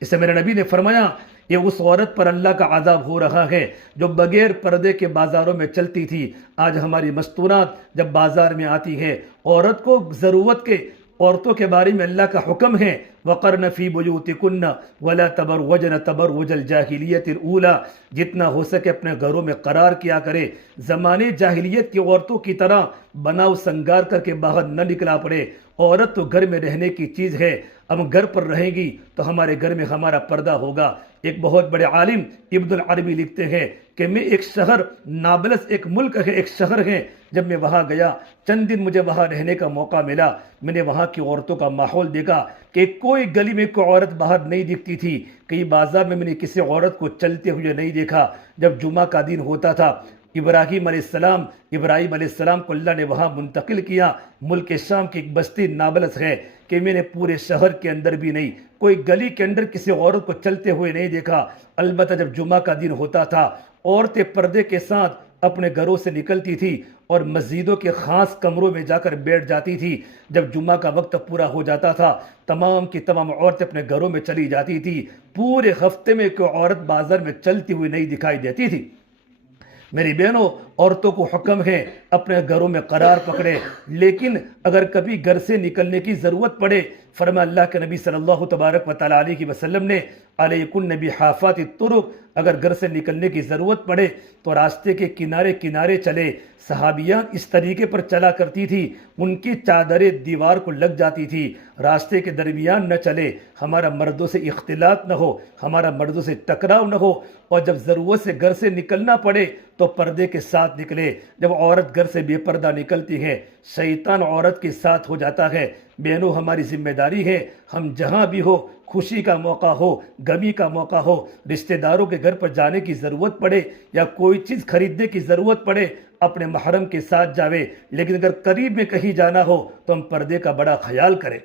اس سے میرے نبی نے فرمایا یہ اس عورت پر اللہ کا عذاب ہو رہا ہے جو بغیر پردے کے بازاروں میں چلتی تھی۔ آج ہماری مستورات جب بازار میں آتی ہے، عورت کو ضرورت کے عورتوں کے بارے میں اللہ کا حکم ہے وَقَرْنَ فِي بُيُوتِكُنَّ وَلَا تَبَرْوَجْنَ تَبَرُّجَ الْجَاهِلِيَّةِ الْأُولَى، جتنا ہو سکے اپنے گھروں میں قرار کیا کرے، زمانے جاہلیت کی عورتوں کی طرح بناؤ سنگار کر کے باہر نہ نکلا پڑے۔ عورت تو گھر میں رہنے کی چیز ہے، ہم گھر پر رہیں گی تو ہمارے گھر میں ہمارا پردہ ہوگا۔ ایک بہت بڑے عالم ابن العربی لکھتے ہیں کہ میں ایک شہر، نابلس ایک ملک ہے، ایک شہر ہے، جب میں وہاں گیا چند دن مجھے وہاں رہنے کا موقع ملا، میں نے وہاں کی عورتوں کا ماحول دیکھا کہ کوئی گلی میں کوئی عورت باہر نہیں دکھتی تھی، کئی بازار میں نے کسی عورت کو چلتے ہوئے نہیں دیکھا۔ جب جمعہ کا دن ہوتا تھا، ابراہیم علیہ السلام کو اللہ نے وہاں منتقل کیا۔ ملک شام کی ایک بستی نابلس ہے کہ میں نے پورے شہر کے اندر بھی نہیں، کوئی گلی کے اندر کسی عورت کو چلتے ہوئے نہیں دیکھا۔ البتہ جب جمعہ کا دن ہوتا تھا، عورتیں پردے کے ساتھ اپنے گھروں سے نکلتی تھی اور مسجدوں کے خاص کمروں میں جا کر بیٹھ جاتی تھی۔ جب جمعہ کا وقت پورا ہو جاتا تھا، تمام کی تمام عورتیں اپنے گھروں میں چلی جاتی تھی۔ پورے ہفتے میں کوئی عورت بازار میں چلتی ہوئی نہیں دکھائی دیتی تھی۔ میری بہنوں، عورتوں کو حکم ہے اپنے گھروں میں قرار پکڑے، لیکن اگر کبھی گھر سے نکلنے کی ضرورت پڑے، فرما اللہ کے نبی صلی اللہ تبارک و تعالیٰ علیہ وسلم نے علیکن بحافات الطرق، اگر گھر سے نکلنے کی ضرورت پڑے تو راستے کے کنارے کنارے چلے۔ صحابیاں اس طریقے پر چلا کرتی تھی، ان کی چادریں دیوار کو لگ جاتی تھی، راستے کے درمیان نہ چلے، ہمارا مردوں سے اختلاط نہ ہو، ہمارا مردوں سے ٹکراؤ نہ ہو، اور جب ضرورت سے گھر سے نکلنا پڑے تو پردے کے ساتھ نکلے۔ جب عورت گھر سے بے پردہ نکلتی ہے، شیطان عورت کے ساتھ ہو جاتا ہے۔ بہنوں، ہماری ذمہ داری ہے، ہم جہاں بھی ہو، خوشی کا موقع ہو، غمی کا موقع ہو، رشتہ داروں کے گھر پر جانے کی ضرورت پڑے یا کوئی چیز خریدنے کی ضرورت پڑے، اپنے محرم کے ساتھ جاوے، لیکن اگر قریب میں کہیں جانا ہو تو ہم پردے کا بڑا خیال کریں۔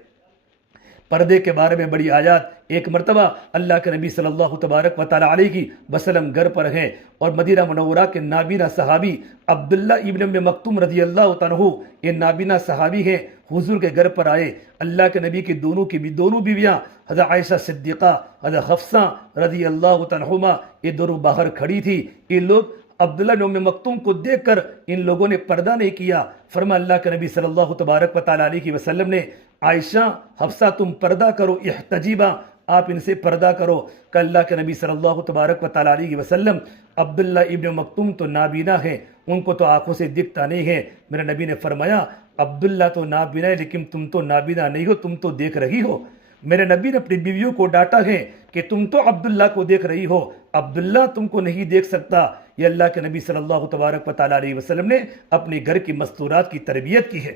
پردے کے بارے میں بڑی آیات۔ ایک مرتبہ اللہ کے نبی صلی اللہ تبارک و تعالیٰ علیہ وسلم گھر پر ہیں اور مدینہ منورہ کے نابینا صحابی عبداللہ ابن ام مکتوم رضی اللہ عنہ، یہ نابینا صحابی ہیں، حضور کے گھر پر آئے۔ اللہ کے نبی کی دونوں بیویاں حضرت عائشہ صدیقہ، حضرت حفصہ رضی اللہ عنہما، یہ دونوں باہر کھڑی تھی۔ یہ لوگ عبداللہ بن ام مکتوم کو دیکھ کر ان لوگوں نے پردہ نہیں کیا۔ فرما اللہ کے نبی صلی اللہ تبارک و تعالیٰ علیہ وسلم نے، عائشہ، حفصہ، تم پردہ کرو، احتجیبا، آپ ان سے پردہ کرو۔ کہ اللہ کے نبی صلی اللہ تبارک و تعالیٰ علیہ وسلم، عبداللہ ابن مکتوم تو نابینا ہے، ان کو تو آنکھوں سے دکھتا نہیں ہے۔ میرے نبی نے فرمایا عبداللہ تو نابینا ہے لیکن تم تو نابینا نہیں ہو، تم تو دیکھ رہی ہو۔ میرے نبی نے اپنی بیویوں کو ڈانٹا ہے کہ تم تو عبداللہ کو دیکھ رہی ہو، عبداللہ تم کو نہیں دیکھ سکتا۔ یہ اللہ کے نبی صلی اللہ تبارک و تعالیٰ علیہ وسلم نے اپنے گھر کی مستورات کی تربیت کی ہے۔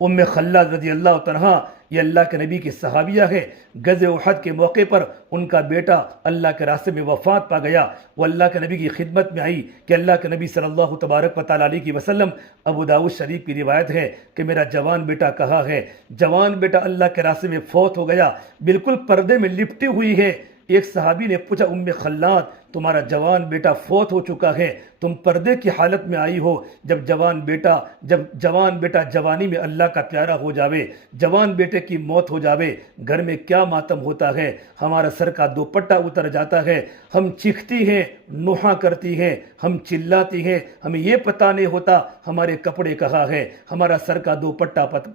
ام خلاد رضی اللہ عنہا، یہ اللہ کے نبی کی صحابیہ ہے۔ غزوہ احد کے موقع پر ان کا بیٹا اللہ کے راستے میں وفات پا گیا، وہ اللہ کے نبی کی خدمت میں آئی کہ اللہ کے نبی صلی اللہ تبارک و تعالیٰ علیہ وسلم، ابو داؤد شریف کی روایت ہے کہ میرا جوان بیٹا کہاں ہے؟ جوان بیٹا اللہ کے راستے میں فوت ہو گیا، بالکل پردے میں لپٹی ہوئی ہے۔ ایک صحابی نے پوچھا، ام خلاد، تمہارا جوان بیٹا فوت ہو چکا ہے، تم پردے کی حالت میں آئی ہو۔ جب جوان بیٹا جوانی میں اللہ کا پیارا ہو جاوے، جوان بیٹے کی موت ہو جاوے، گھر میں کیا ماتم ہوتا ہے، ہمارا سر کا دوپٹہ اتر جاتا ہے، ہم چیختی ہیں، نوحہ کرتی ہیں، ہم چلاتی ہیں، ہمیں یہ پتہ نہیں ہوتا ہمارے کپڑے کہاں ہیں، ہمارا سر کا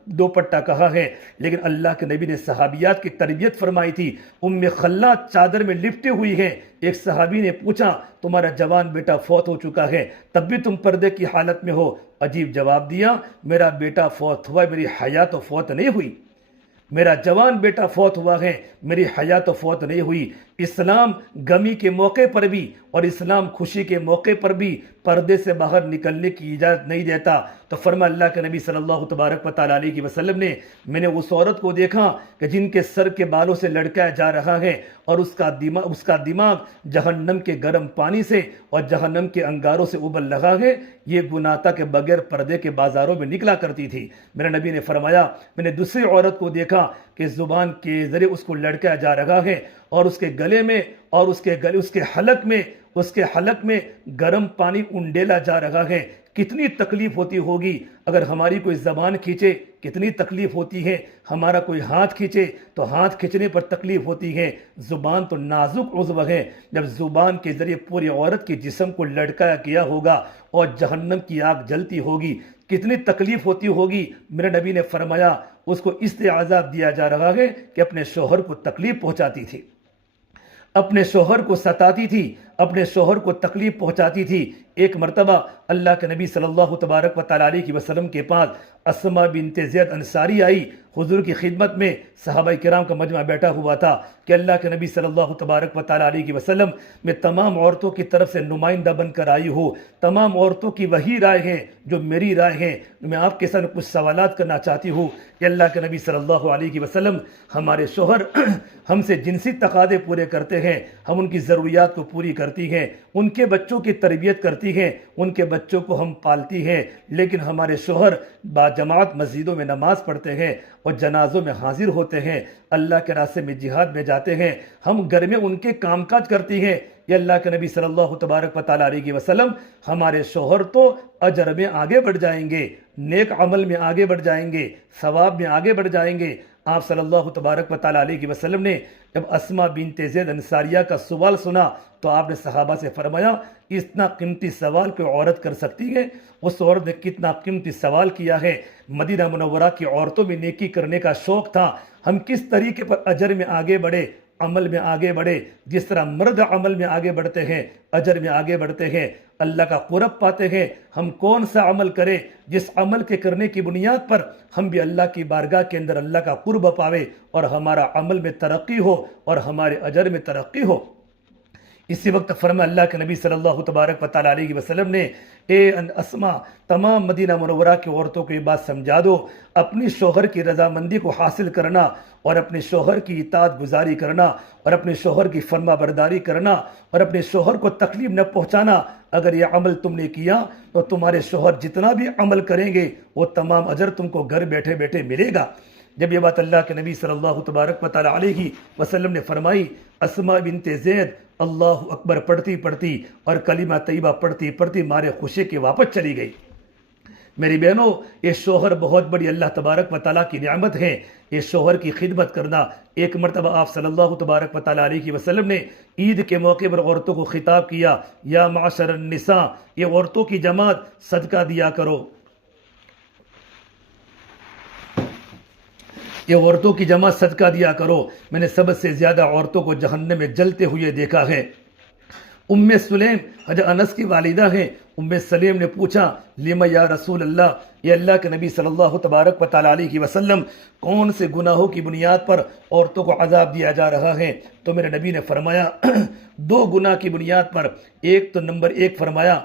دوپٹہ کہاں ہے۔ لیکن اللہ کے نبی نے صحابیات کی تربیت فرمائی تھی۔ ام خلاد چادر میں لپٹی ہوئی ہے، ایک صحابی نے پوچھا، تمہارا جوان بیٹا فوت ہو چکا ہے، تب بھی تم پردے کی حالت میں ہو؟ عجیب جواب دیا، میرا بیٹا فوت ہوا، میری حیا تو فوت نہیں ہوئی۔ میرا جوان بیٹا فوت ہوا ہے، میری حیا تو فوت نہیں ہوئی۔ اسلام غمی کے موقع پر بھی اور اسلام خوشی کے موقع پر بھی پردے سے باہر نکلنے کی اجازت نہیں دیتا۔ تو فرما اللہ کے نبی صلی اللہ تبارک و تعالیٰ علیہ وسلم نے، میں نے اس عورت کو دیکھا کہ جن کے سر کے بالوں سے لڑکایا جا رہا ہے اور اس کا دماغ جہنم کے گرم پانی سے اور جہنم کے انگاروں سے ابل رہا ہے، یہ گناہ کے بغیر پردے کے بازاروں میں نکلا کرتی تھی۔ میرے نبی نے فرمایا، میں نے دوسری عورت کو دیکھا کہ زبان کے ذریعے اس کو لڑکایا جا رہا ہے اور اس کے گلے میں اور اس کے حلق میں گرم پانی انڈیلا جا رہا ہے۔ کتنی تکلیف ہوتی ہوگی اگر ہماری کوئی زبان کھینچے، کتنی تکلیف ہوتی ہے، ہمارا کوئی ہاتھ کھینچے تو ہاتھ کھینچنے پر تکلیف ہوتی ہے۔ زبان تو نازک عضو ہے، جب زبان کے ذریعے پوری عورت کے جسم کو لٹکایا گیا ہوگا اور جہنم کی آگ جلتی ہوگی، کتنی تکلیف ہوتی ہوگی۔ میرے نبی نے فرمایا اس کو اس لیے عذاب دیا جا رہا ہے کہ اپنے شوہر کو تکلیف پہنچاتی تھی، اپنے شوہر کو ستاتی تھی، اپنے شوہر کو تکلیف پہنچاتی تھی۔ ایک مرتبہ اللہ کے نبی صلی اللہ تبارک و تعالیٰ علیہ وسلم کے پاس اسما بنت زید انصاری آئی، حضور کی خدمت میں صحابہ کرام کا مجمع بیٹھا ہوا تھا کہ اللہ کے نبی صلی اللہ تبارک و تعالیٰ علیہ وسلم میں تمام عورتوں کی طرف سے نمائندہ بن کر آئی ہوں، تمام عورتوں کی وہی رائے ہیں جو میری رائے ہیں، میں آپ کے ساتھ کچھ سوالات کرنا چاہتی ہوں کہ اللہ کے نبی صلی اللہ علیہ وسلم، ہمارے شوہر ہم سے جنسی تقاضے پورے کرتے ہیں، ہم ان کی ضروریات کو پوری کرتی ہیں، ان کے بچوں کی تربیت کرتی ہیں، ان کے بچوں کو ہم پالتی ہیں، لیکن ہمارے شوہر باجماعت مسجدوں میں نماز پڑھتے ہیں اور جنازوں میں حاضر ہوتے ہیں، اللہ کے راستے میں جہاد میں جاتے ہیں، ہم گھر میں ان کے کام کاج کرتی ہیں۔ یہ اللہ کے نبی صلی اللہ تبارک و تعالیٰ علیہ وسلم، ہمارے شوہر تو اجر میں آگے بڑھ جائیں گے، نیک عمل میں آگے بڑھ جائیں گے، ثواب میں آگے بڑھ جائیں گے۔ آپ صلی اللہ تبارک و تعالیٰ علیہ وسلم نے جب اسما بنت زید انصاریہ کا سوال سنا تو آپ نے صحابہ سے فرمایا اتنا قیمتی سوال کوئی عورت کر سکتی ہے؟ اس عورت نے کتنا قیمتی سوال کیا ہے۔ مدینہ منورہ کی عورتوں میں نیکی کرنے کا شوق تھا، ہم کس طریقے پر اجر میں آگے بڑھے، عمل میں آگے بڑھے، جس طرح مرد عمل میں آگے بڑھتے ہیں، اجر میں آگے بڑھتے ہیں، اللہ کا قرب پاتے ہیں۔ ہم کون سا عمل کریں جس عمل کے کرنے کی بنیاد پر ہم بھی اللہ کی بارگاہ کے اندر اللہ کا قرب پاوے اور ہمارا عمل میں ترقی ہو اور ہمارے اجر میں ترقی ہو۔ اسی وقت فرمایا اللہ کے نبی صلی اللہ تبارک و تعالیٰ علیہ وسلم نے، اے اسما، تمام مدینہ منورہ کی عورتوں کو یہ بات سمجھا دو، اپنی شوہر کی رضامندی کو حاصل کرنا اور اپنے شوہر کی اطاعت گزاری کرنا اور اپنے شوہر کی فرما برداری کرنا اور اپنے شوہر کو تکلیف نہ پہنچانا، اگر یہ عمل تم نے کیا تو تمہارے شوہر جتنا بھی عمل کریں گے وہ تمام اجر تم کو گھر بیٹھے بیٹھے ملے گا۔ جب یہ بات اللہ کے نبی صلی اللہ تبارک و تعالیٰ علیہ وسلم نے فرمائی، اسما بنت زید اللہ اکبر پڑھتی پڑھتی اور کلمہ طیبہ پڑھتی پڑھتی مارے خوشی کے واپس چلی گئی۔ میری بہنوں، یہ شوہر بہت بڑی اللہ تبارک و تعالیٰ کی نعمت ہے، یہ شوہر کی خدمت کرنا۔ ایک مرتبہ آپ صلی اللہ تبارک و تعالیٰ علیہ وسلم نے عید کے موقع پر عورتوں کو خطاب کیا، یا معاشر النساء، یہ عورتوں کی جماعت، صدقہ دیا کرو، یہ عورتوں کی جماعت صدقہ دیا کرو۔ میں نے سب سے زیادہ عورتوں کو جہنم میں جلتے ہوئے دیکھا ہے۔ ام سلیم حضرت انس کی والدہ ہیں، ام سلیم نے پوچھا، لما یا رسول اللہ، یہ اللہ کے نبی صلی اللہ تبارک و تعالیٰ علیہ وسلم، کون سے گناہوں کی بنیاد پر عورتوں کو عذاب دیا جا رہا ہے؟ تو میرے نبی نے فرمایا دو گناہ کی بنیاد پر۔ ایک تو نمبر ایک فرمایا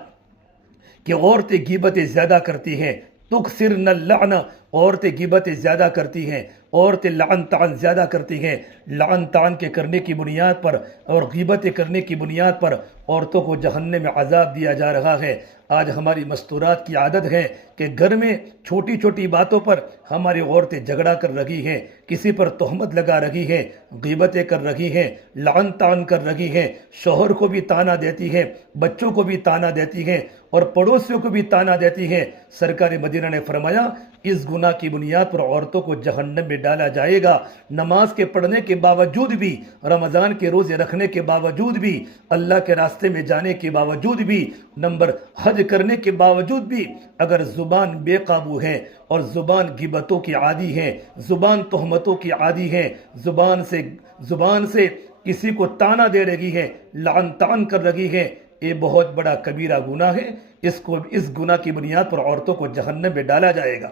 کہ عورتیں غیبتیں زیادہ کرتی ہیں، تکثرن اللعن، عورتیں غیبتیں زیادہ کرتی ہیں، عورتیں لعن طعن زیادہ کرتی ہیں۔ لعن طعن کے کرنے کی بنیاد پر اور غیبتیں کرنے کی بنیاد پر عورتوں کو جہنم میں عذاب دیا جا رہا ہے۔ آج ہماری مستورات کی عادت ہے کہ گھر میں چھوٹی چھوٹی باتوں پر ہماری عورتیں جھگڑا کر رہی ہیں، کسی پر تہمت لگا رہی ہیں، غیبتیں کر رہی ہیں، لعن طعن کر رہی ہیں، شوہر کو بھی تانا دیتی ہیں، بچوں کو بھی تانا دیتی ہیں اور پڑوسیوں کو بھی تانا دیتی ہیں۔ سرکار مدینہ نے فرمایا اس گناہ کی بنیاد پر عورتوں کو جہنم میں ڈالا جائے گا۔ نماز کے پڑھنے کے باوجود بھی، رمضان کے روزے رکھنے کے باوجود بھی، اللہ کے راستے میں جانے کے باوجود بھی، نمبر حج کرنے کے باوجود بھی، اگر زبان بے قابو ہے اور زبان غیبتوں کی عادی ہے، زبان تہمتوں کی عادی ہے، زبان سے کسی کو تانا دے رہی ہے، لعن طعن کر رہی ہے، یہ بہت بڑا کبیرہ گناہ ہے۔ اس گناہ کی بنیاد پر عورتوں کو جہنم میں ڈالا جائے گا۔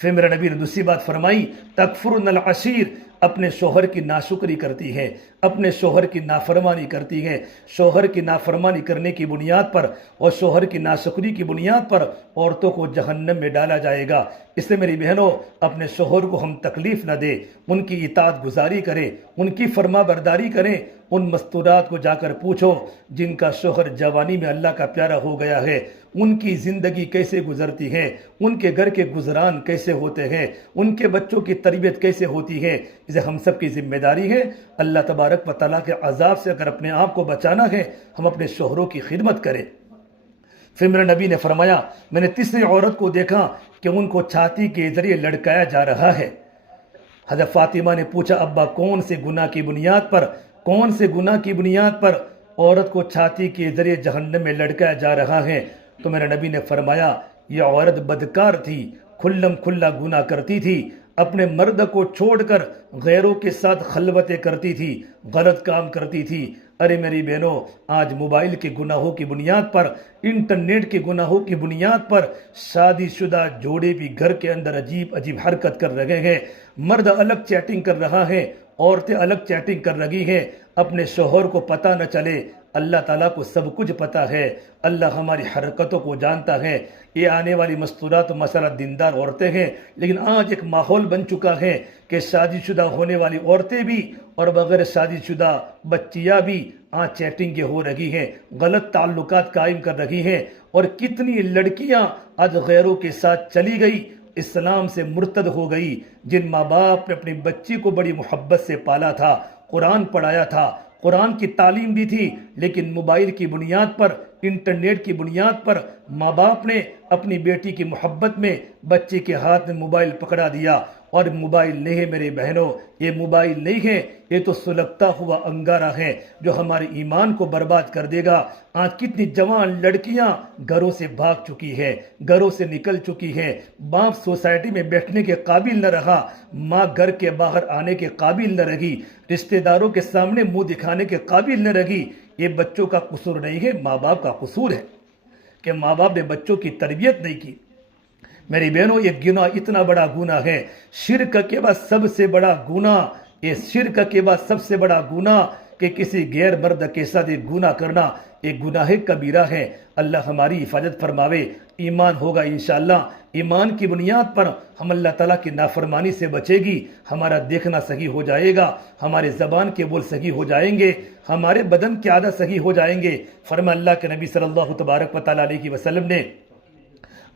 پھر میرے نبی نے دوسری بات فرمائی، تکفرن العشیر، اپنے شوہر کی ناشکری کرتی ہے، اپنے شوہر کی نافرمانی کرتی ہے۔ شوہر کی نافرمانی کرنے کی بنیاد پر اور شوہر کی ناشکری کی بنیاد پر عورتوں کو جہنم میں ڈالا جائے گا۔ اس لیے میری بہنوں، اپنے شوہر کو ہم تکلیف نہ دیں، ان کی اطاعت گزاری کریں، ان کی فرما برداری کریں۔ ان مستورات کو جا کر پوچھو جن کا شوہر جوانی میں اللہ کا پیارا ہو گیا ہے، ان کی زندگی کیسے گزرتی ہے، ان کے گھر کے گزران کیسے ہوتے ہیں، ان کے بچوں کی تربیت کیسے ہوتی ہے۔ اسے ہم سب کی ذمہ داری ہے، اللہ تبارک و تعالیٰ کے عذاب سے اگر اپنے آپ کو بچانا ہے، ہم اپنے شوہروں کی خدمت کریں۔ پھر میرے نبی نے فرمایا میں نے تیسری عورت کو دیکھا کہ ان کو چھاتی کے ذریعے لڑکایا جا رہا ہے۔ حضرت فاطمہ نے پوچھا ابا کون سے گناہ کی بنیاد پر عورت کو چھاتی کے ذریعے جہنم میں لڑکایا جا رہا ہے؟ تو میرے نبی نے فرمایا یہ عورت بدکار تھی، کھلم کھلا گناہ کرتی تھی، اپنے مرد کو چھوڑ کر غیروں کے ساتھ خلوتیں کرتی تھی، غلط کام کرتی تھی۔ ارے میری بہنوں، آج موبائل کے گناہوں کی بنیاد پر، انٹرنیٹ کے گناہوں کی بنیاد پر شادی شدہ جوڑے بھی گھر کے اندر عجیب حرکت کر رہے ہیں۔ مرد الگ چیٹنگ کر رہا ہے، عورتیں الگ چیٹنگ کر رہی ہیں، اپنے شوہر کو پتہ نہ چلے۔ اللہ تعالیٰ کو سب کچھ پتہ ہے، اللہ ہماری حرکتوں کو جانتا ہے۔ یہ آنے والی مستورات مسئلہ دیندار عورتیں ہیں، لیکن آج ایک ماحول بن چکا ہے کہ شادی شدہ ہونے والی عورتیں بھی اور بغیر شادی شدہ بچیاں بھی آج چیٹنگ ہو رہی ہیں، غلط تعلقات قائم کر رہی ہیں، اور کتنی لڑکیاں آج غیروں کے ساتھ چلی گئی، اسلام سے مرتد ہو گئی۔ جن ماں باپ نے اپنی بچی کو بڑی محبت سے پالا تھا، قرآن پڑھایا تھا، قرآن کی تعلیم دی تھی، لیکن موبائل کی بنیاد پر، انٹرنیٹ کی بنیاد پر ماں باپ نے اپنی بیٹی کی محبت میں بچے کے ہاتھ میں موبائل پکڑا دیا۔ اور موبائل نہیں ہے میرے بہنوں، یہ موبائل نہیں ہے، یہ تو سلگتا ہوا انگارہ ہے جو ہمارے ایمان کو برباد کر دے گا۔ آج کتنی جوان لڑکیاں گھروں سے بھاگ چکی ہیں، گھروں سے نکل چکی ہیں، باپ سوسائٹی میں بیٹھنے کے قابل نہ رہا، ماں گھر کے باہر آنے کے قابل نہ رہی، رشتہ داروں کے سامنے منہ دکھانے کے قابل نہ رہی۔ یہ بچوں کا قصور نہیں ہے، ماں باپ کا قصور ہے کہ ماں باپ نے بچوں کی تربیت نہیں کی۔ میری بہنوں، یہ گناہ اتنا بڑا گناہ ہے، شرک کے بعد سب سے بڑا گناہ، یہ شرک کے بعد سب سے بڑا گناہ کہ کسی غیر مرد کے ساتھ ایک گناہ کرنا، ایک گناہ کبیرہ ہے۔ اللہ ہماری حفاظت فرماوے۔ ایمان ہوگا انشاءاللہ، ایمان کی بنیاد پر ہم اللہ تعالیٰ کی نافرمانی سے بچے گی، ہمارا دیکھنا صحیح ہو جائے گا، ہمارے زبان کے بول صحیح ہو جائیں گے، ہمارے بدن کے عادت صحیح ہو جائیں گے۔ فرما اللہ کے نبی صلی اللہ تبارک و تعالیٰ علیہ وسلم نے،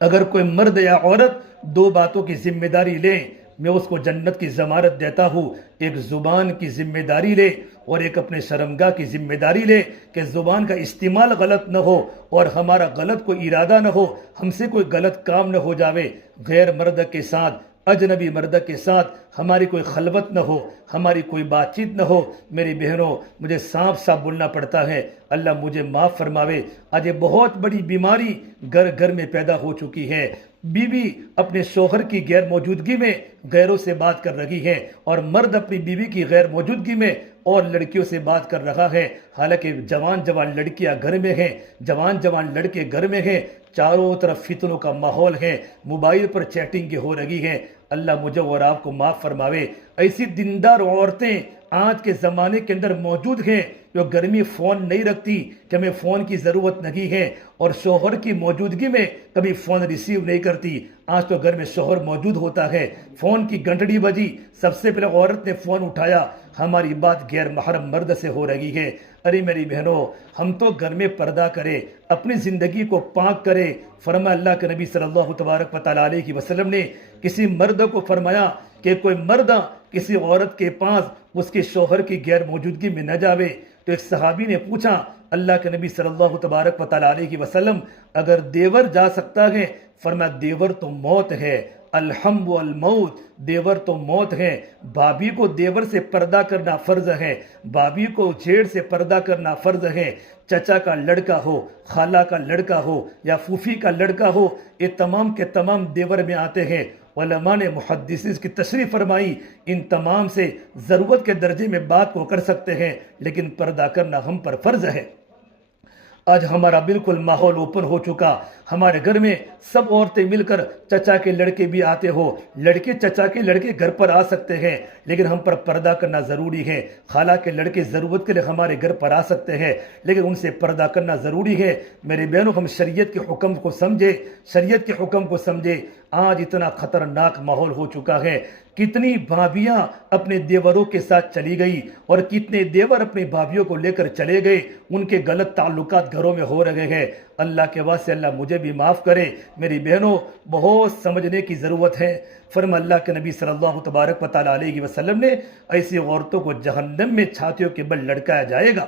اگر کوئی مرد یا عورت دو باتوں کی ذمہ داری لے میں اس کو جنت کی ضمانت دیتا ہوں، ایک زبان کی ذمہ داری لے اور ایک اپنے شرمگاہ کی ذمہ داری لے کہ زبان کا استعمال غلط نہ ہو اور ہمارا غلط کوئی ارادہ نہ ہو، ہم سے کوئی غلط کام نہ ہو جاوے، غیر مرد کے ساتھ، اجنبی مرد کے ساتھ ہماری کوئی خلوت نہ ہو، ہماری کوئی بات چیت نہ ہو۔ میری بہنوں، مجھے صاف بولنا پڑتا ہے، اللہ مجھے معاف فرماوے۔ آج یہ بہت بڑی بیماری گھر گھر میں پیدا ہو چکی ہے۔ بیوی اپنے شوہر کی غیر موجودگی میں غیروں سے بات کر رہی ہے، اور مرد اپنی بیوی کی غیر موجودگی میں اور لڑکیوں سے بات کر رہا ہے، حالانکہ جوان لڑکیاں گھر میں ہیں، جوان لڑکے گھر میں ہیں، چاروں طرف فتنوں کا ماحول ہے، موبائل پر چیٹنگ ہو رہی ہے۔ اللہ مجھے اور آپ کو معاف فرماوے۔ ایسی دیندار عورتیں آج کے زمانے کے اندر موجود ہیں جو گھر میں فون نہیں رکھتی کہ ہمیں فون کی ضرورت نہیں ہے، اور شوہر کی موجودگی میں کبھی فون ریسیو نہیں کرتی۔ آج تو گھر میں شوہر موجود ہوتا ہے، فون کی گھنٹڑی بجی، سب سے پہلے عورت نے فون اٹھایا، ہماری بات غیر محرم مرد سے ہو رہی ہے۔ ارے میری بہنوں، ہم تو گھر میں پردہ کرے، اپنی زندگی کو پاک کرے۔ فرما اللہ کے نبی صلی اللہ تبارک و تعالیٰ علیہ وسلم نے کسی مرد کو فرمایا کہ کوئی مرد کسی عورت کے پاس اس کے شوہر کی غیر موجودگی میں نہ جاوے۔ تو ایک صحابی نے پوچھا اللہ کے نبی صلی اللہ تبارک و تعالیٰ علیہ وسلم، اگر دیور جا سکتا ہے؟ فرمایا دیور تو موت ہے، الحم والموت، دیور تو موت ہے۔ بھابھی کو دیور سے پردہ کرنا فرض ہے، بھابھی کو جیڑ سے پردہ کرنا فرض ہے۔ چچا کا لڑکا ہو، خالہ کا لڑکا ہو یا پھوپھی کا لڑکا ہو، یہ تمام کے تمام دیور میں آتے ہیں۔ علماء نے محدثین کی تشریح فرمائی، ان تمام سے ضرورت کے درجے میں بات کو کر سکتے ہیں، لیکن پردہ کرنا ہم پر فرض ہے۔ آج ہمارا بالکل ماحول اوپن ہو چکا، ہمارے گھر میں سب عورتیں مل کر، چچا کے لڑکے بھی آتے ہو، لڑکے چچا کے لڑکے گھر پر آ سکتے ہیں، لیکن ہم پر پردہ کرنا ضروری ہے۔ خالہ کے لڑکے ضرورت کے لیے ہمارے گھر پر آ سکتے ہیں، لیکن ان سے پردہ کرنا ضروری ہے۔ میرے بہنوں، ہم شریعت کے حکم کو سمجھے، شریعت کے حکم کو سمجھے۔ آج اتنا خطرناک ماحول ہو چکا ہے، کتنی بھابیاں اپنے دیوروں کے ساتھ چلی گئی اور کتنے دیور اپنی بھابیوں کو لے کر چلے گئے، ان کے غلط تعلقات گھروں میں ہو رہے ہیں۔ اللہ کے واسطے اللہ مجھے بھی معاف کرے۔ میری بہنوں، بہت سمجھنے کی ضرورت ہے۔ فرما اللہ کے نبی صلی اللہ تبارک و تعالیٰ علیہ وسلم نے ایسی عورتوں کو جہنم میں چھاتیوں کے بل لٹکایا جائے گا۔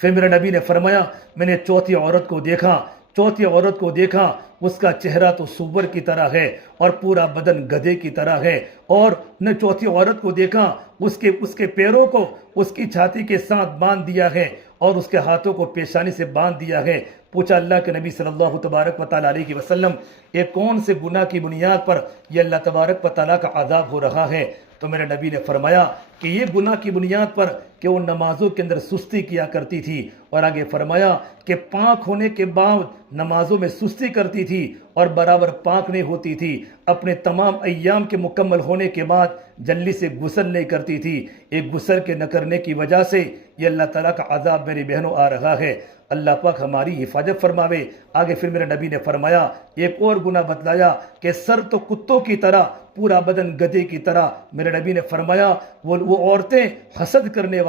پھر میرے نبی نے فرمایا، میں نے چوتھی عورت کو دیکھا، چوتھی عورت کو دیکھا، اس کا چہرہ تو سور کی طرح ہے اور پورا بدن گدھے کی طرح ہے، اور نے چوتھی عورت کو دیکھا، اس کے پیروں کو اس کی چھاتی کے ساتھ باندھ دیا ہے اور اس کے ہاتھوں کو پیشانی سے باندھ دیا ہے۔ پوچھا اللہ کے نبی صلی اللہ تبارک و تعالیٰ علیہ وسلم، یہ کون سے گناہ کی بنیاد پر یہ اللہ تبارک و تعالیٰ کا عذاب ہو رہا ہے؟ تو میرے نبی نے فرمایا کہ یہ گناہ کی بنیاد پر کہ وہ نمازوں کے اندر سستی کیا کرتی تھی، اور آگے فرمایا کہ پاک ہونے کے بعد نمازوں میں سستی کرتی تھی اور برابر پاک نہیں ہوتی تھی، اپنے تمام ایام کے مکمل ہونے کے بعد جلدی سے غسل نہیں کرتی تھی۔ ایک غسل کے نہ کرنے کی وجہ سے یہ اللہ تعالیٰ کا عذاب میری بہنوں آ رہا ہے۔ اللہ پاک ہماری حفاظت فرماوے۔ آگے پھر میرے نبی نے فرمایا، ایک اور گناہ بتلایا کہ سر تو کتوں کی طرح، پورا بدن گدھے کی طرح۔ میرے نبی نے فرمایا وہ عورتیں حسد کرنے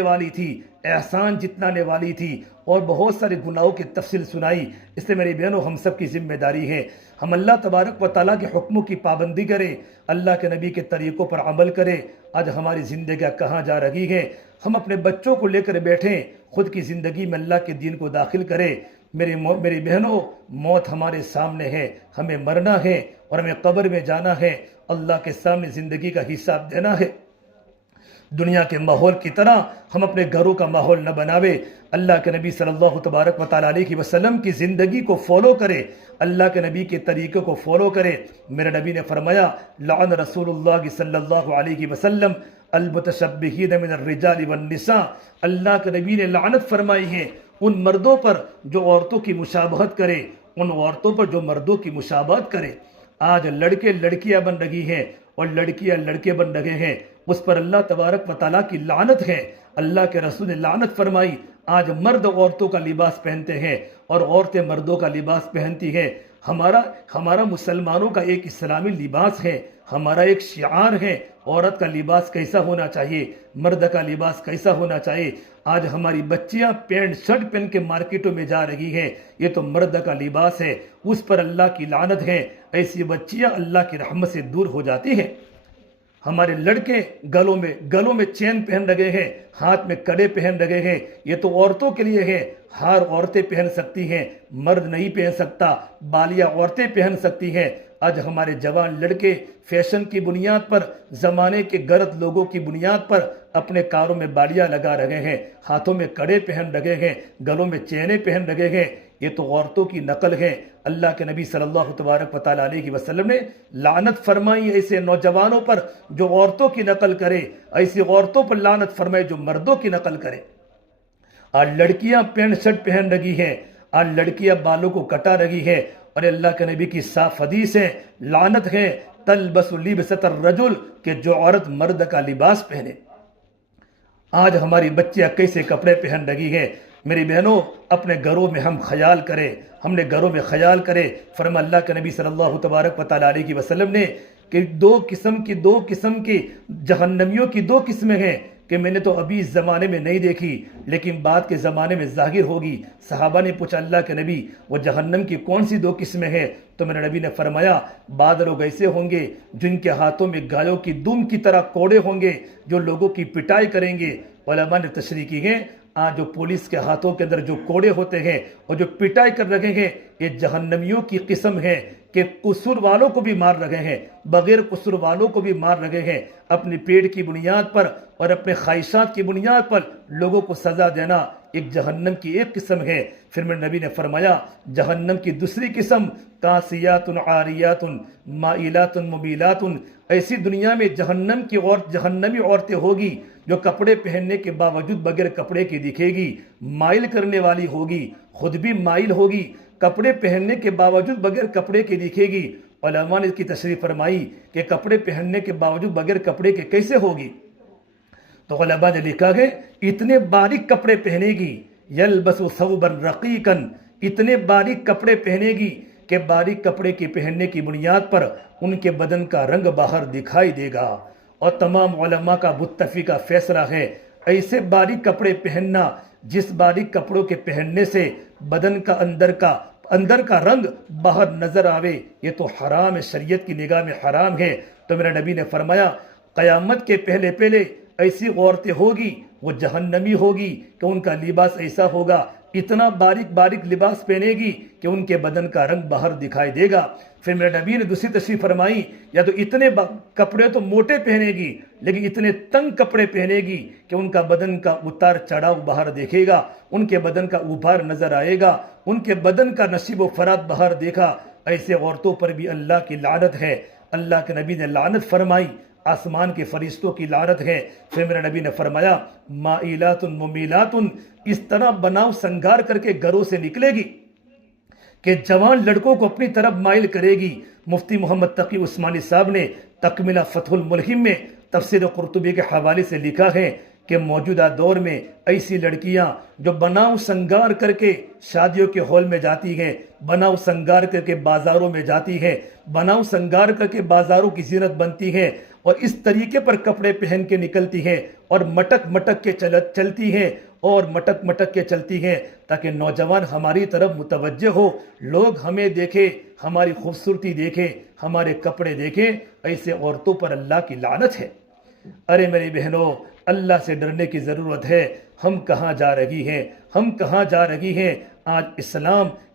والی تھی، احسان جتلانے والی تھی، اور بہت سارے گناہوں کی تفصیل سنائی۔ اس سے میری بہنوں ہم سب کی ذمہ داری ہے ہم اللہ تبارک و تعالیٰ کے حکموں کی پابندی کریں، اللہ کے نبی کے طریقوں پر عمل کریں۔ آج ہماری زندگیاں کہاں جا رہی ہیں؟ ہم اپنے بچوں کو لے کر بیٹھیں، خود کی زندگی میں اللہ کے دین کو داخل کریں۔ میری بہنوں، موت ہمارے سامنے ہے، ہمیں مرنا ہے اور ہمیں قبر میں جانا ہے، اللہ کے سامنے زندگی کا حساب دینا ہے۔ دنیا کے ماحول کی طرح ہم اپنے گھروں کا ماحول نہ بناوے، اللہ کے نبی صلی اللہ تبارک و تعالیٰ علیہ وسلم کی زندگی کو فالو کرے، اللہ کے نبی کے طریقے کو فالو کرے۔ میرے نبی نے فرمایا، لعن رسول اللہ صلی اللہ علیہ وسلم المتشبہین من الرجال والنساء، اللہ کے نبی نے لعنت فرمائی ہے ان مردوں پر جو عورتوں کی مشابہت کرے، ان عورتوں پر جو مردوں کی مشابہت کرے۔ آج لڑکے لڑکیاں بن رہی ہیں اور لڑکیاں لڑکے بن رہے ہیں، اس پر اللہ تبارک و تعالیٰ کی لعنت ہے۔ اللہ کے رسول نے لعنت فرمائی۔ آج مرد عورتوں کا لباس پہنتے ہیں اور عورتیں مردوں کا لباس پہنتی ہیں۔ ہمارا مسلمانوں کا ایک اسلامی لباس ہے، ہمارا ایک شعار ہے، عورت کا لباس کیسا ہونا چاہیے، مرد کا لباس کیسا ہونا چاہیے۔ آج ہماری بچیاں پینٹ شرٹ پہن کے مارکیٹوں میں جا رہی ہیں، یہ تو مرد کا لباس ہے، اس پر اللہ کی لعنت ہے۔ ایسی بچیاں اللہ کی رحمت سے دور ہو جاتی ہیں۔ ہمارے لڑکے گلوں میں چین پہن رہے ہیں، ہاتھ میں کڑے پہن رہے ہیں، یہ تو عورتوں کے لیے ہے، ہار عورتیں پہن سکتی ہیں، مرد نہیں پہن سکتا، بالیاں عورتیں پہن سکتی ہیں۔ آج ہمارے جوان لڑکے فیشن کی بنیاد پر، زمانے کے غلط لوگوں کی بنیاد پر اپنے کاروں میں بالیاں لگا رہے ہیں، ہاتھوں میں کڑے پہن رہے ہیں، گلوں میں چینیں پہن رہے ہیں، یہ تو عورتوں کی نقل ہے۔ اللہ کے نبی صلی اللہ تبارک و تعالیٰ علیہ وسلم نے لعنت فرمائی ایسے نوجوانوں پر جو عورتوں کی نقل کرے، ایسی عورتوں پر لعنت فرمائی جو مردوں کی نقل کرے۔ آج لڑکیاں پینٹ شرٹ پہن رہی ہیں، آج لڑکیاں بالوں کو کٹا رہی ہیں، اور اللہ کے نبی کی صاف حدیث ہے، لعنت ہے تلبس لبسۃ الرجل، کہ جو عورت مرد کا لباس پہنے۔ آج ہماری بچیاں کیسے کپڑے پہن رہی ہیں۔ میری بہنوں، اپنے گھروں میں ہم خیال کریں، ہم نے گھروں میں خیال کرے۔ فرما اللہ کے نبی صلی اللہ تبارک و تعالیٰ علیہ وسلم نے کہ دو قسم کی جہنمیوں کی دو قسمیں ہیں کہ میں نے تو ابھی اس زمانے میں نہیں دیکھی، لیکن بعد کے زمانے میں ظاہر ہوگی۔ صحابہ نے پوچھا اللہ کے نبی وہ جہنم کی کون سی دو قسمیں ہیں؟ تو میرے نبی نے فرمایا، بعض لوگ ایسے ہوں گے جن کے ہاتھوں میں گایوں کی دم کی طرح کوڑے ہوں گے، جو لوگوں کی پٹائی کریں گے۔ علماء نے تشریح کی ہے، آج جو پولیس کے ہاتھوں کے اندر جو کوڑے ہوتے ہیں اور جو پٹائی کر رہے ہیں، یہ جہنمیوں کی قسم ہے کہ قصور والوں کو بھی مار رہے ہیں، بغیر قصور والوں کو بھی مار رہے ہیں۔ اپنی پیٹ کی بنیاد پر اور اپنے خواہشات کی بنیاد پر لوگوں کو سزا دینا ایک جہنم کی ایک قسم ہے۔ پھر میرے نبی نے فرمایا، جہنم کی دوسری قسم کاسیات عاریات مائلات ممیلات، ایسی دنیا میں جہنمی عورتیں ہوگی جو کپڑے پہننے کے باوجود بغیر کپڑے کی دکھے گی، مائل کرنے والی ہوگی، خود بھی مائل ہوگی، کپڑے پہننے کے باوجود بغیر کپڑے کے دکھے گی۔ علماء نے اس کی تشریح فرمائی کہ کپڑے پہننے کے باوجود بغیر کپڑے کے کیسے ہوگی؟ تو علماء نے لکھا ہے اتنے باریک کپڑے پہنے گی، یلبس ثوبا رقیقا، اتنے باریک کپڑے پہنے گی کہ باریک کپڑے کے پہننے کی بنیاد پر ان کے بدن کا رنگ باہر دکھائی دے گا۔ اور تمام علماء کا متفقہ فیصلہ ہے، ایسے باریک کپڑے پہننا جس باریک کپڑوں کے پہننے سے بدن کا اندر کا رنگ باہر نظر آوے، یہ تو حرام ہے، شریعت کی نگاہ میں حرام ہے۔ تو میرے نبی نے فرمایا، قیامت کے پہلے ایسی عورتیں ہوگی وہ جہنمی ہوگی کہ ان کا لباس ایسا ہوگا اتنا باریک باریک لباس پہنے گی کہ ان کے بدن کا رنگ باہر دکھائی دے گا۔ پھر میرے نبی نے دوسری تشریف فرمائی یا تو اتنے کپڑے تو موٹے پہنے گی لیکن اتنے تنگ کپڑے پہنے گی کہ ان کا بدن کا اتار چڑھاؤ باہر دیکھے گا، ان کے بدن کا ابھار نظر آئے گا، ان کے بدن کا نشیب و فرات باہر دیکھا۔ ایسے عورتوں پر بھی اللہ کی لعنت ہے۔ اللہ کے نبی نے لعنت فرمائی، آسمان کے فرشتوں کی لعنت ہے۔ پھر میرے نبی نے فرمایا مائلات ممیلات، اس طرح بناؤ سنگار کر کے گھروں سے نکلے گی کہ جوان لڑکوں کو اپنی طرف مائل کرے گی۔ مفتی محمد تقی عثمانی صاحب نے تکملہ فتح الملہم میں تفسیر قرطبی کے حوالے سے لکھا ہے کہ موجودہ دور میں ایسی لڑکیاں جو بناؤ سنگار کر کے شادیوں کے ہال میں جاتی ہیں، بناؤ سنگار کر کے بازاروں میں جاتی ہیں، بناؤ سنگار کر کے بازاروں کی زینت بنتی ہیں اور اس طریقے پر کپڑے پہن کے نکلتی ہیں اور مٹک مٹک کے چلتی ہیں اور مٹک مٹک کے چلتی ہیں تاکہ نوجوان ہماری طرف متوجہ ہو، لوگ ہمیں دیکھیں، ہماری خوبصورتی دیکھیں، ہمارے کپڑے دیکھیں۔ ایسے عورتوں پر اللہ کی لعنت ہے۔ ارے میری بہنوں، اللہ سے ڈرنے کی ضرورت ہے۔ ہم کہاں جا رہی ہیں؟ ہم کہاں جا رہی ہیں؟ آج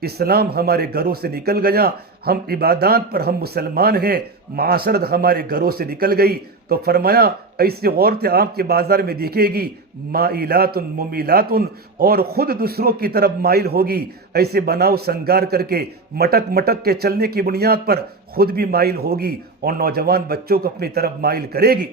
اسلام ہمارے گھروں سے نکل گیا، ہم عبادات پر ہم مسلمان ہیں، معاشرت ہمارے گھروں سے نکل گئی۔ تو فرمایا ایسی عورتیں آپ کے بازار میں دیکھے گی مائلات ممیلات، اور خود دوسروں کی طرف مائل ہوگی، ایسے بناؤ سنگار کر کے مٹک مٹک کے چلنے کی بنیاد پر خود بھی مائل ہوگی اور نوجوان بچوں کو اپنی طرف مائل کرے گی۔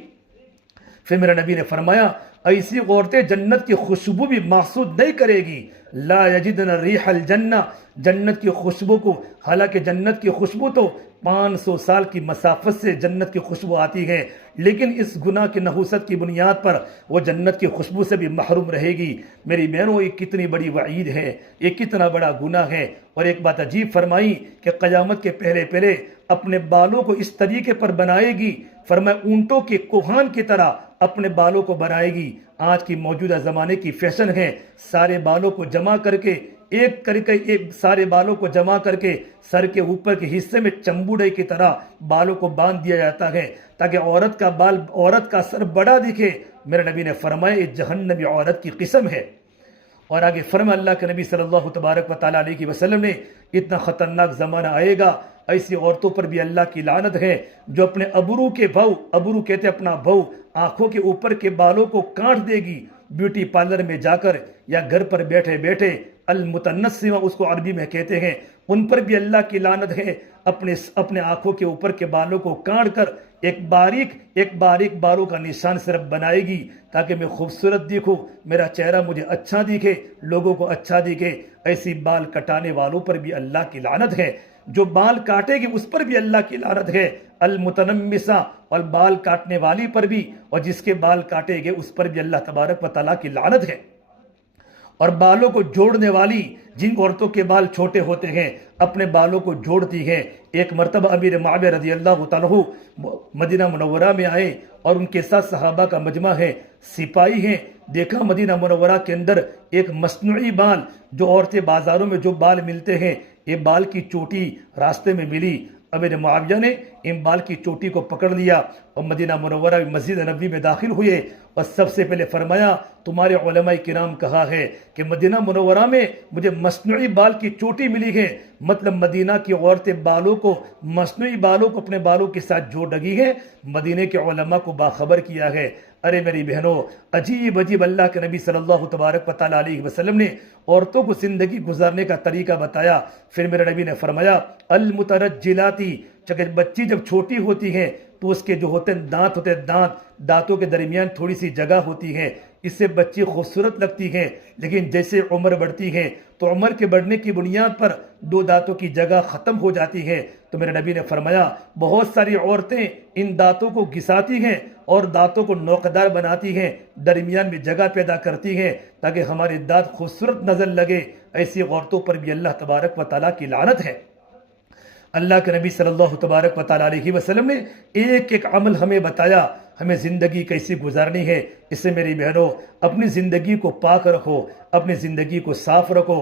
پھر میرے نبی نے فرمایا ایسی عورتیں جنت کی خوشبو بھی محسوس نہیں کرے گی، لا یجدن ریح الجنہ، جنت کی خوشبو کو، حالانکہ جنت کی خوشبو تو 500 سال کی مسافت سے جنت کی خوشبو آتی ہے، لیکن اس گناہ کی نحوست کی بنیاد پر وہ جنت کی خوشبو سے بھی محروم رہے گی۔ میری بہنوں، یہ کتنی بڑی وعید ہے، یہ کتنا بڑا گناہ ہے۔ اور ایک بات عجیب فرمائی کہ قیامت کے پہلے اپنے بالوں کو اس طریقے پر بنائے گی، فرمایا اونٹوں کے کوہان کی طرح اپنے بالوں کو بنائے گی۔ آج کی موجودہ زمانے کی فیشن ہے سارے بالوں کو جمع کر کے سارے بالوں کو جمع کر کے سر کے اوپر کے حصے میں چمبوڑے کی طرح بالوں کو باندھ دیا جاتا ہے تاکہ عورت کا سر بڑا دکھے۔ میرے نبی نے فرمایا یہ جہنمی عورت کی قسم ہے۔ اور آگے فرمایا اللہ کے نبی صلی اللہ تبارک و تعالیٰ علیہ وسلم نے اتنا خطرناک زمانہ آئے گا، ایسی عورتوں پر بھی اللہ کی لعنت ہے جو اپنے ابرو کہتے اپنا بھو، آنکھوں کے اوپر کے بالوں کو کاٹ دے گی بیوٹی پارلر میں جا کر یا گھر پر بیٹھے بیٹھے، المتنسمہ اس کو عربی میں کہتے ہیں، ان پر بھی اللہ کی لعنت ہے۔ اپنے آنکھوں کے اوپر کے بالوں کو کاٹ کر ایک باریک بالوں کا نشان صرف بنائے گی تاکہ میں خوبصورت دکھوں، میرا چہرہ مجھے اچھا دکھے، لوگوں کو اچھا دکھے۔ ایسی بال کٹانے والوں پر بھی اللہ کی لعنت ہے، جو بال کاٹے گی اس پر بھی اللہ کی لعنت ہے، المتنمسہ، اور بال کاٹنے والی پر بھی، اور جس کے بال کاٹے گئے اس پر بھی اللہ تبارک و تعالیٰ کی لعنت ہے۔ اور بالوں کو جوڑنے والی، جن عورتوں کے بال چھوٹے ہوتے ہیں اپنے بالوں کو جوڑتی ہیں۔ ایک مرتبہ امیر معاویہ رضی اللہ تعالیٰ مدینہ منورہ میں آئے اور ان کے ساتھ صحابہ کا مجمع ہے، سپاہی ہیں۔ دیکھا مدینہ منورہ کے اندر ایک مصنوعی بال، جو عورتیں بازاروں میں جو بال ملتے ہیں، یہ بال کی چوٹی راستے میں ملی۔ امیر معاویہ نے ان بال کی چوٹی کو پکڑ لیا اور مدینہ منورہ مسجد نبوی میں داخل ہوئے اور سب سے پہلے فرمایا تمہارے علماء کرام کہا ہے کہ مدینہ منورہ میں مجھے مصنوعی بال کی چوٹی ملی ہے، مطلب مدینہ کی عورتیں مصنوعی بالوں کو اپنے بالوں کے ساتھ جوڑ لگی ہیں، مدینہ کے علماء کو باخبر کیا ہے۔ ارے میری بہنوں، عجیب اللہ کے نبی صلی اللہ تبارک و تعالیٰ علیہ وسلم نے عورتوں کو زندگی گزارنے کا طریقہ بتایا۔ پھر میرے نبی نے فرمایا المترجلاتی، جب بچی جب چھوٹی ہوتی ہے تو اس کے جو ہوتے ہیں دانت ہوتے ہیں، دانتوں کے درمیان تھوڑی سی جگہ ہوتی ہے، اس سے بچی خوبصورت لگتی ہے، لیکن جیسے عمر بڑھتی ہے تو عمر کے بڑھنے کی بنیاد پر 2 دانتوں کی جگہ ختم ہو جاتی ہے۔ تو میرے نبی نے فرمایا بہت ساری عورتیں ان دانتوں کو گھساتی ہیں اور دانتوں کو نوکدار بناتی ہیں، درمیان میں جگہ پیدا کرتی ہیں تاکہ ہمارے دانت خوبصورت نظر لگے۔ ایسی عورتوں پر بھی اللہ تبارک و تعالیٰ کی لعنت ہے۔ اللہ کے نبی صلی اللہ تبارک و تعالیٰ علیہ وسلم نے ایک عمل ہمیں بتایا، ہمیں زندگی کیسی گزارنی ہے۔ اس سے میری بہنوں اپنی زندگی کو پاک رکھو، اپنی زندگی کو صاف رکھو۔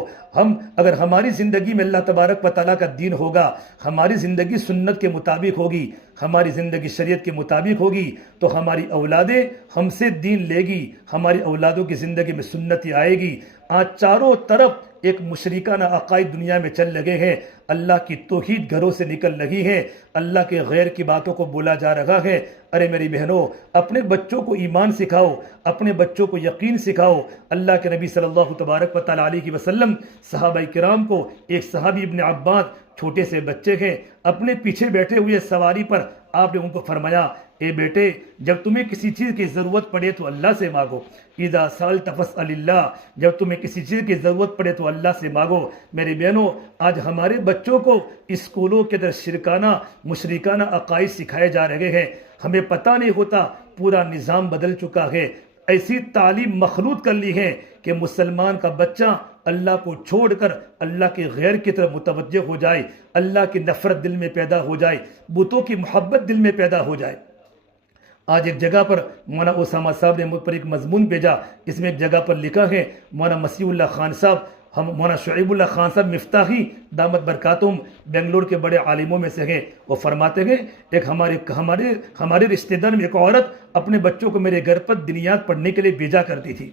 اگر ہماری زندگی میں اللہ تبارک و تعالیٰ کا دین ہوگا، ہماری زندگی سنت کے مطابق ہوگی، ہماری زندگی شریعت کے مطابق ہوگی، تو ہماری اولادیں ہم سے دین لے گی، ہماری اولادوں کی زندگی میں سنتی آئے گی۔ آج چاروں طرف ایک مشرکانہ عقائد دنیا میں چل لگے ہیں، اللہ کی توحید گھروں سے نکل لگی ہے، اللہ کے غیر کی باتوں کو بولا جا رہا ہے۔ ارے میری بہنوں، اپنے بچوں کو ایمان سکھاؤ، اپنے بچوں کو یقین سکھاؤ۔ اللہ کے نبی صلی اللہ تبارک و تعالیٰ علیہ وسلم صحابہ کرام کو، ایک صحابی ابن عباس چھوٹے سے بچے ہیں، اپنے پیچھے بیٹھے ہوئے سواری پر آپ نے ان کو فرمایا، اے بیٹے، جب تمہیں کسی چیز کی ضرورت پڑے تو اللہ سے مانگو، اذا سألت فاسأل اللہ، جب تمہیں کسی چیز کی ضرورت پڑے تو اللہ سے مانگو۔ میری بہنوں، آج ہمارے بچوں کو اسکولوں کے اندر شرکانہ مشرکانہ عقائد سکھائے جا رہے ہیں، ہمیں پتہ نہیں ہوتا، پورا نظام بدل چکا ہے، ایسی تعلیم مخلوط کر لی ہے کہ مسلمان کا بچہ اللہ کو چھوڑ کر اللہ کے غیر کی طرف متوجہ ہو جائے، اللہ کی نفرت دل میں پیدا ہو جائے، بتوں کی محبت دل میں پیدا ہو جائے۔ آج ایک جگہ پر مولانا اسامہ صاحب نے مجھ پر ایک مضمون بھیجا، اس میں ایک جگہ پر لکھا ہے، مولانا مسیح اللہ خان صاحب، ہم مولانا شعیب اللہ خان صاحب مفتاحی دامت برکاتہم بنگلور کے بڑے عالموں میں سے ہیں، وہ فرماتے ہیں ایک ہمارے رشتہ دار میں ایک عورت اپنے بچوں کو میرے گھر پر دینیات پڑھنے کے لیے بھیجا کرتی تھی۔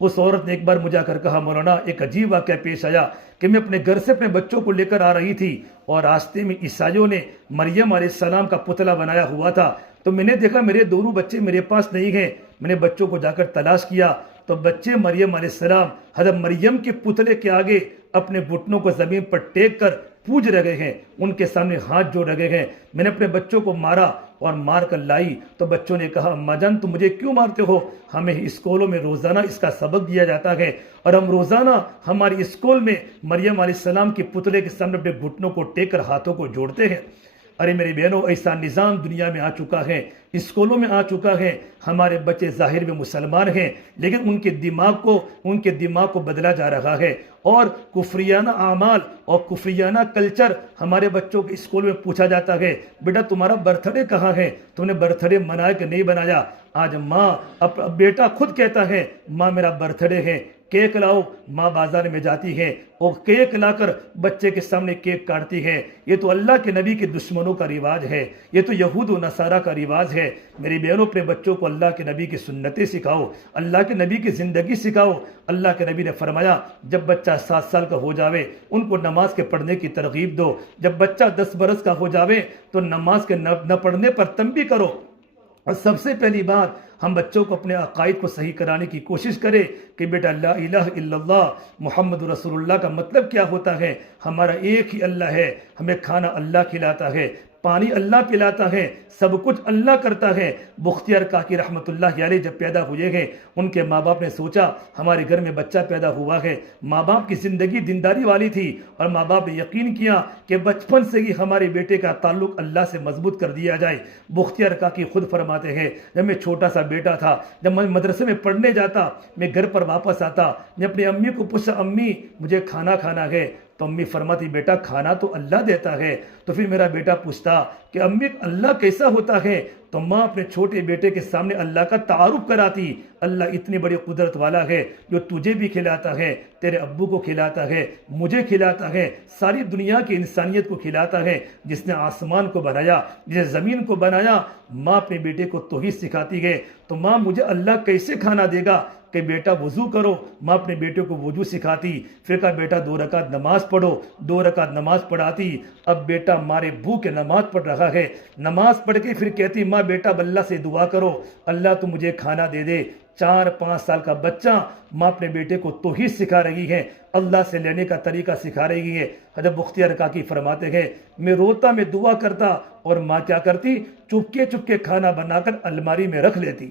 اس عورت نے ایک بار مجھے آ کر کہا، مولانا ایک عجیب واقعہ پیش آیا کہ میں اپنے گھر سے اپنے بچوں کو لے کر آ رہی تھی اور راستے میں عیسائیوں نے مریم علیہ السلام کا پتلا بنایا ہوا تھا، تو میں نے دیکھا میرے دونوں بچے میرے پاس نہیں ہیں، میں نے بچوں کو جا کر تلاش کیا تو بچے مریم علیہ السلام حضرت مریم کے پتلے کے آگے اپنے گھٹنوں کو زمین پر ٹیک کر پوج رہے ہیں، ان کے سامنے ہاتھ جوڑ رہے ہیں۔ میں نے اپنے بچوں کو مارا اور مار کر لائی تو بچوں نے کہا، اماں جان تم مجھے کیوں مارتے ہو؟ ہمیں اسکولوں میں روزانہ اس کا سبق دیا جاتا ہے اور ہم روزانہ ہماری اسکول میں مریم علیہ السلام کے پتلے کے سامنے اپنے گھٹنوں کو ٹیک کر ہاتھوں کو جوڑتے ہیں۔ ارے میری بہنوں، ایسا نظام دنیا میں آ چکا ہے، اسکولوں میں آ چکا ہے۔ ہمارے بچے ظاہر میں مسلمان ہیں لیکن ان کے دماغ کو بدلا جا رہا ہے اور کفریانہ اعمال اور کفریانہ کلچر ہمارے بچوں کے اسکول میں پوچھا جاتا ہے، بیٹا تمہارا برتھ ڈے کہاں ہے؟ تم نے برتھ ڈے منایا کہ نہیں بنایا؟ آج بیٹا خود کہتا ہے، ماں میرا برتھ ڈے ہے، کیک لاؤ۔ ماں بازار میں جاتی ہے اور کیک لا کر بچے کے سامنے کیک کاٹتی ہے۔ یہ تو اللہ کے نبی کے دشمنوں کا رواج ہے، یہ تو یہود و نصارہ کا رواج ہے۔ میری بہنوں، اپنے بچوں کو اللہ کے نبی کی سنتیں سکھاؤ، اللہ کے نبی کی زندگی سکھاؤ۔ اللہ کے نبی نے فرمایا، جب بچہ 7 سال کا ہو جاوے ان کو نماز کے پڑھنے کی ترغیب دو، جب بچہ 10 برس کا ہو جاوے تو نماز کے نہ پڑھنے پر تنبیہ کرو۔ اور سب سے پہلی بات، ہم بچوں کو اپنے عقائد کو صحیح کرانے کی کوشش کریں کہ بیٹا لا الہ الا اللہ محمد رسول اللہ کا مطلب کیا ہوتا ہے؟ ہمارا ایک ہی اللہ ہے، ہمیں کھانا اللہ کھلاتا ہے، پانی اللہ پلاتا ہے، سب کچھ اللہ کرتا ہے۔ بختیار کاکی رحمت اللہ علیہ جب پیدا ہوئے ہیں، ان کے ماں باپ نے سوچا ہمارے گھر میں بچہ پیدا ہوا ہے۔ ماں باپ کی زندگی دینداری والی تھی اور ماں باپ نے یقین کیا کہ بچپن سے ہی ہمارے بیٹے کا تعلق اللہ سے مضبوط کر دیا جائے۔ بختیار کاکی خود فرماتے ہیں، جب میں چھوٹا سا بیٹا تھا، جب میں مدرسے میں پڑھنے جاتا، میں گھر پر واپس آتا، میں اپنی امی کو پوچھا، امی مجھے کھانا کھانا ہے، تو امی فرماتی بیٹا کھانا تو اللہ دیتا ہے۔ تو پھر میرا بیٹا پوچھتا کہ امی اللہ کیسا ہوتا ہے؟ تو ماں اپنے چھوٹے بیٹے کے سامنے اللہ کا تعارف کراتی، اللہ اتنی بڑی قدرت والا ہے جو تجھے بھی کھلاتا ہے، تیرے ابو کو کھلاتا ہے، مجھے کھلاتا ہے، ساری دنیا کی انسانیت کو کھلاتا ہے، جس نے آسمان کو بنایا، جس نے زمین کو بنایا۔ ماں اپنے بیٹے کو توحید سکھاتی ہے، تو ماں مجھے اللہ کیسے کھانا دے گا کہ بیٹا وضو کرو۔ ماں اپنے بیٹے کو وضو سکھاتی، پھر کہا بیٹا 2 رکعت نماز پڑھو، 2 رکعت نماز پڑھاتی۔ اب بیٹا مارے بھوکے نماز پڑھ رہا ہے، نماز پڑھ کے پھر کہتی ماں بیٹا اللہ سے دعا کرو، اللہ تو مجھے کھانا دے دے۔ 4-5 سال کا بچہ، ماں اپنے بیٹے کو توحید سکھا رہی ہے، اللہ سے لینے کا طریقہ سکھا رہی ہے۔ حضرت بختیار کاکی فرماتے ہیں، میں روتا، میں دعا کرتا اور ماں کیا کرتی؟ چپکے کھانا بنا کر الماری میں رکھ لیتی۔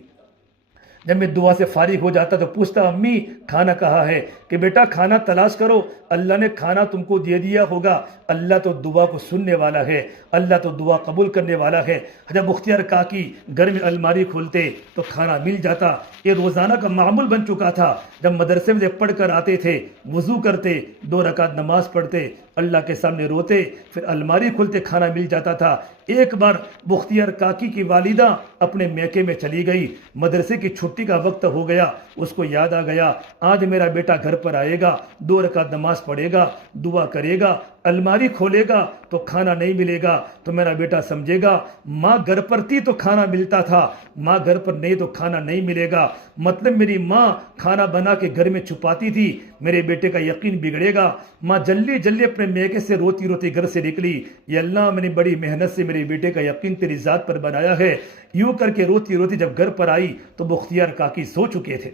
جب میں دعا سے فارغ ہو جاتا تو پوچھتا امی کھانا کہاں ہے؟ کہ بیٹا کھانا تلاش کرو، اللہ نے کھانا تم کو دے دیا ہوگا، اللہ تو دعا کو سننے والا ہے، اللہ تو دعا قبول کرنے والا ہے۔ جب بختیار کاکی گھر میں الماری کھولتے تو کھانا مل جاتا، یہ روزانہ کا معمول بن چکا تھا۔ جب مدرسے میں پڑھ کر آتے تھے، وضو کرتے، 2 رکعت نماز پڑھتے، اللہ کے سامنے روتے، پھر الماری کھولتے، کھانا مل جاتا تھا۔ ایک بار بختیار کاکی کی والدہ اپنے میکے میں چلی گئی، مدرسے کی چھٹی کا وقت ہو گیا، اس کو یاد آ گیا آج میرا بیٹا گھر پر آئے گا، 2 رکعت نماز پڑھے گا، دعا کرے گا، الماری کھولے گا تو کھانا نہیں ملے گا تو میرا بیٹا سمجھے گا ماں گھر پر تھی تو کھانا ملتا تھا، ماں گھر پر نہیں تو کھانا نہیں ملے گا، مطلب میری ماں کھانا بنا کے گھر میں چھپاتی تھی، میرے بیٹے کا یقین بگڑے گا۔ ماں جلدی جلدی اپنے میکے سے روتی روتی گھر سے نکلی، یہ اللہ میں نے بڑی محنت سے میرے بیٹے کا یقین تیری ذات پر بنایا ہے۔ یوں کر کے روتی روتی جب گھر پر آئی تو بختیار کاکی سو چکے تھے،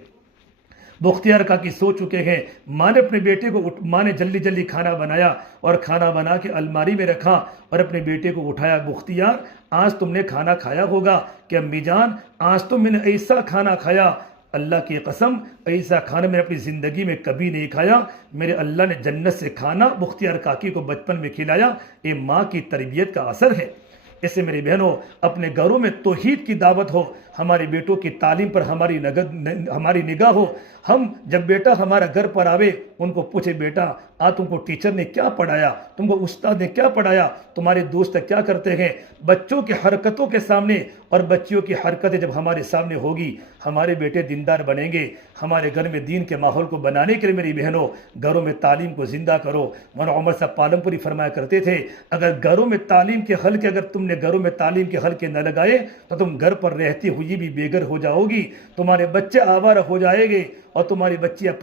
بختیار کاکی سو چکے ہیں۔ ماں نے اپنے بیٹے کو ماں نے جلدی جلدی کھانا بنایا اور کھانا بنا کے الماری میں رکھا اور اپنے بیٹے کو اٹھایا، بختیار آج تم نے کھانا کھایا ہوگا کہ امی جان آج تو میں نے ایسا کھانا کھایا، اللہ کی قسم ایسا کھانا میں نے اپنی زندگی میں کبھی نہیں کھایا، میرے اللہ نے جنت سے کھانا بختیار کاکی کو بچپن میں کھلایا۔ یہ ماں کی تربیت کا اثر ہے۔ اسے میری بہنوں اپنے گھروں میں توحید کی دعوت ہو، ہمارے بیٹوں کی تعلیم پر ہماری نگاہ ہو۔ ہم جب بیٹا ہمارا گھر پر آوے ان کو پوچھے بیٹا آج تم کو ٹیچر نے کیا پڑھایا، تم کو استاد نے کیا پڑھایا، تمہارے دوست کیا کرتے ہیں۔ بچوں کی حرکتوں کے سامنے اور بچیوں کی حرکتیں جب ہمارے سامنے ہوگی ہمارے بیٹے دیندار بنیں گے۔ ہمارے گھر میں دین کے ماحول کو بنانے کے لیے میری بہنوں گھروں میں تعلیم کو زندہ کرو۔ مولانا عمر صاحب پالم پوری فرمایا کرتے تھے اگر گھروں میں تعلیم کے حلقے اگر تم نے گھروں میں تعلیم کے حلقے نہ لگائے تو تم گھر پر رہتی ہوئی بھی بے گھر ہو جاؤ گی، تمہارے بچے آوارہ ہو جائیں گے اور تمہاری بچیاں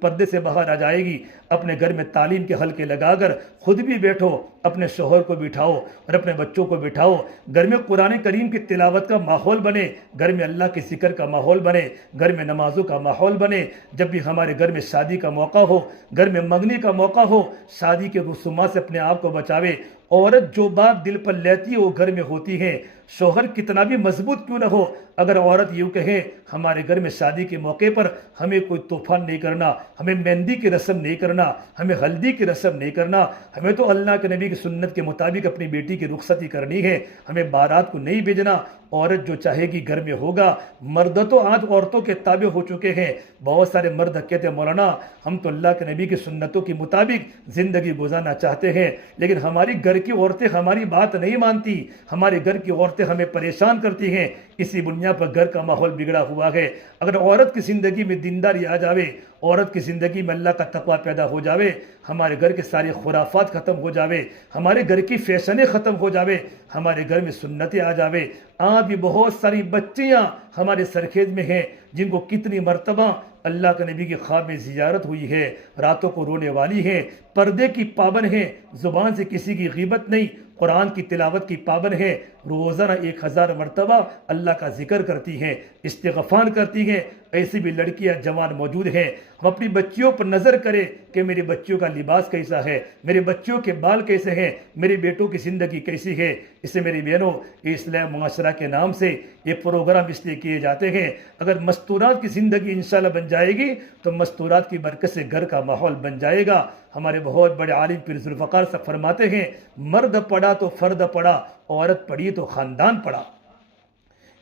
پردے سے باہر آ جائے گی۔ اپنے گھر میں تعلیم کے حلقے لگا کر خود بھی بیٹھو، اپنے شوہر کو بٹھاؤ اور اپنے بچوں کو بٹھاؤ، گھر میں قرآن کریم کی تلاوت کا ماحول بنے، گھر میں اللہ کے ذکر کا ماحول بنے، گھر میں نمازوں کا ماحول بنے۔ جب بھی ہمارے گھر میں شادی کا موقع ہو، گھر میں منگنی کا موقع ہو، شادی کے رسومات سے اپنے آپ کو بچاوے۔ عورت جو بات دل پر لیتی ہے وہ گھر میں ہوتی ہے، شوہر کتنا بھی مضبوط کیوں نہ ہو، اگر عورت یوں کہے ہمارے گھر میں شادی کے موقع پر ہمیں کوئی تحفہ نہیں کرنا، ہمیں مہندی کی رسم نہیں کرنا، ہمیں ہلدی کی رسم نہیں کرنا، ہمیں تو اللہ کے نبی کی سنت کے مطابق اپنی بیٹی کی رخصتی کرنی ہے، ہمیں بارات کو نہیں بھیجنا، عورت جو چاہے گی گھر میں ہوگا۔ مرد تو آج عورتوں کے تابع ہو چکے ہیں، بہت سارے مرد کہتے ہیں مولانا ہم تو اللہ کے نبی کی سنتوں کے مطابق زندگی گزارنا چاہتے ہیں لیکن ہماری گھر کی عورتیں ہماری بات نہیں مانتی، ہمارے گھر کی عورتیں ہمیں پریشان کرتی ہیں، اسی بنیاد پر گھر کا ماحول بگڑا ہوا ہے۔ اگر عورت کی زندگی میں دینداری آ جاوے، عورت کی زندگی میں اللہ کا تقوی پیدا ہو جاوے، ہمارے گھر کے سارے خرافات ختم ہو جاوے، ہمارے گھر کی فیشنیں ختم ہو جاوے، ہمارے گھر میں سنتیں آ جاوے۔ آج بھی بہت ساری بچیاں ہمارے سرخیز میں ہیں جن کو کتنی مرتبہ اللہ کے نبی کی خواب میں زیارت ہوئی ہے، راتوں کو رونے والی ہیں، پردے کی پابند ہیں، زبان سے کسی کی غیبت نہیں، قرآن کی تلاوت کی پابند ہے، روزانہ 1000 مرتبہ اللہ کا ذکر کرتی ہیں، استغفار کرتی ہیں۔ ایسی بھی لڑکیاں جوان موجود ہیں۔ ہم اپنی بچیوں پر نظر کریں کہ میری بچیوں کا لباس کیسا ہے، میرے بچیوں کے بال کیسے ہیں، میری بیٹوں کی زندگی کیسی ہے۔ اسے میری بہنوں اسلام معاشرہ کے نام سے یہ پروگرام اس لیے کیے جاتے ہیں، اگر مستورات کی زندگی انشاءاللہ بن جائے گی تو مستورات کی برکت سے گھر کا ماحول بن جائے گا۔ ہمارے بہت بڑے عالم پیر ذوالفقار صاحب فرماتے ہیں مرد پڑا تو فرد پڑا، عورت پڑی تو خاندان پڑا۔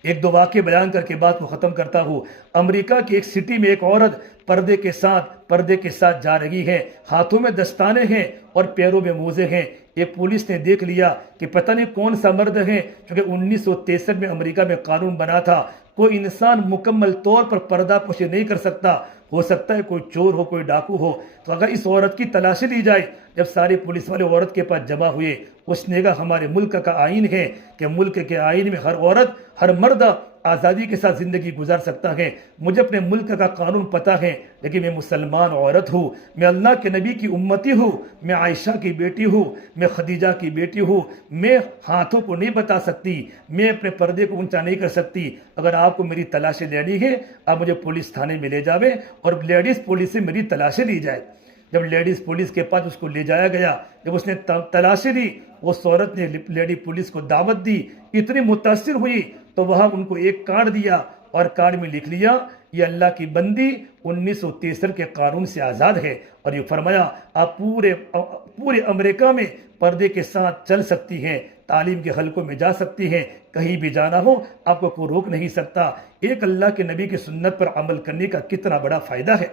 ایک دو واقعے بیان کر کے بات کو ختم کرتا ہوں۔ امریکہ کی ایک سٹی میں ایک عورت پردے کے ساتھ جا رہی ہے، ہاتھوں میں دستانے ہیں اور پیروں میں موزے ہیں۔ ایک پولیس نے دیکھ لیا کہ پتہ نہیں کون سا مرد ہے، کیونکہ 1963 میں امریکہ میں قانون بنا تھا کوئی انسان مکمل طور پر پردہ پوشی نہیں کر سکتا، ہو سکتا ہے کوئی چور ہو، کوئی ڈاکو ہو۔ تو اگر اس عورت کی تلاشی لی جائے، جب سارے پولیس والے عورت کے پاس جمع ہوئے، اس نے کہا ہمارے ملک کا آئین ہے کہ ملک کے آئین میں ہر عورت ہر مرد آزادی کے ساتھ زندگی گزار سکتا ہے۔ مجھے اپنے ملک کا قانون پتہ ہے لیکن میں مسلمان عورت ہوں، میں اللہ کے نبی کی امتی ہوں، میں عائشہ کی بیٹی ہوں، میں خدیجہ کی بیٹی ہوں، میں ہاتھوں کو نہیں بتا سکتی، میں اپنے پردے کو اونچا نہیں کر سکتی۔ اگر آپ کو میری تلاشی لینی ہے آپ مجھے پولیس تھانے میں لے جاوے اور لیڈیز پولیس سے میری تلاشی لی جائے۔ جب لیڈیز پولیس کے پاس اس کو لے جایا گیا، جب اس نے تلاشی لی، اس عورت نے لیڈی پولیس کو دعوت دی، اتنی متاثر ہوئی تو وہاں ان کو ایک کارڈ دیا اور کارڈ میں لکھ لیا یہ اللہ کی بندی 1963 کے قانون سے آزاد ہے، اور یہ فرمایا آپ پورے امریکہ میں پردے کے ساتھ چل سکتی ہیں، تعلیم کے حلقوں میں جا سکتی ہیں، کہیں بھی جانا ہو آپ کو کوئی روک نہیں سکتا۔ ایک اللہ کے نبی کی سنت پر عمل کرنے کا کتنا بڑا فائدہ ہے۔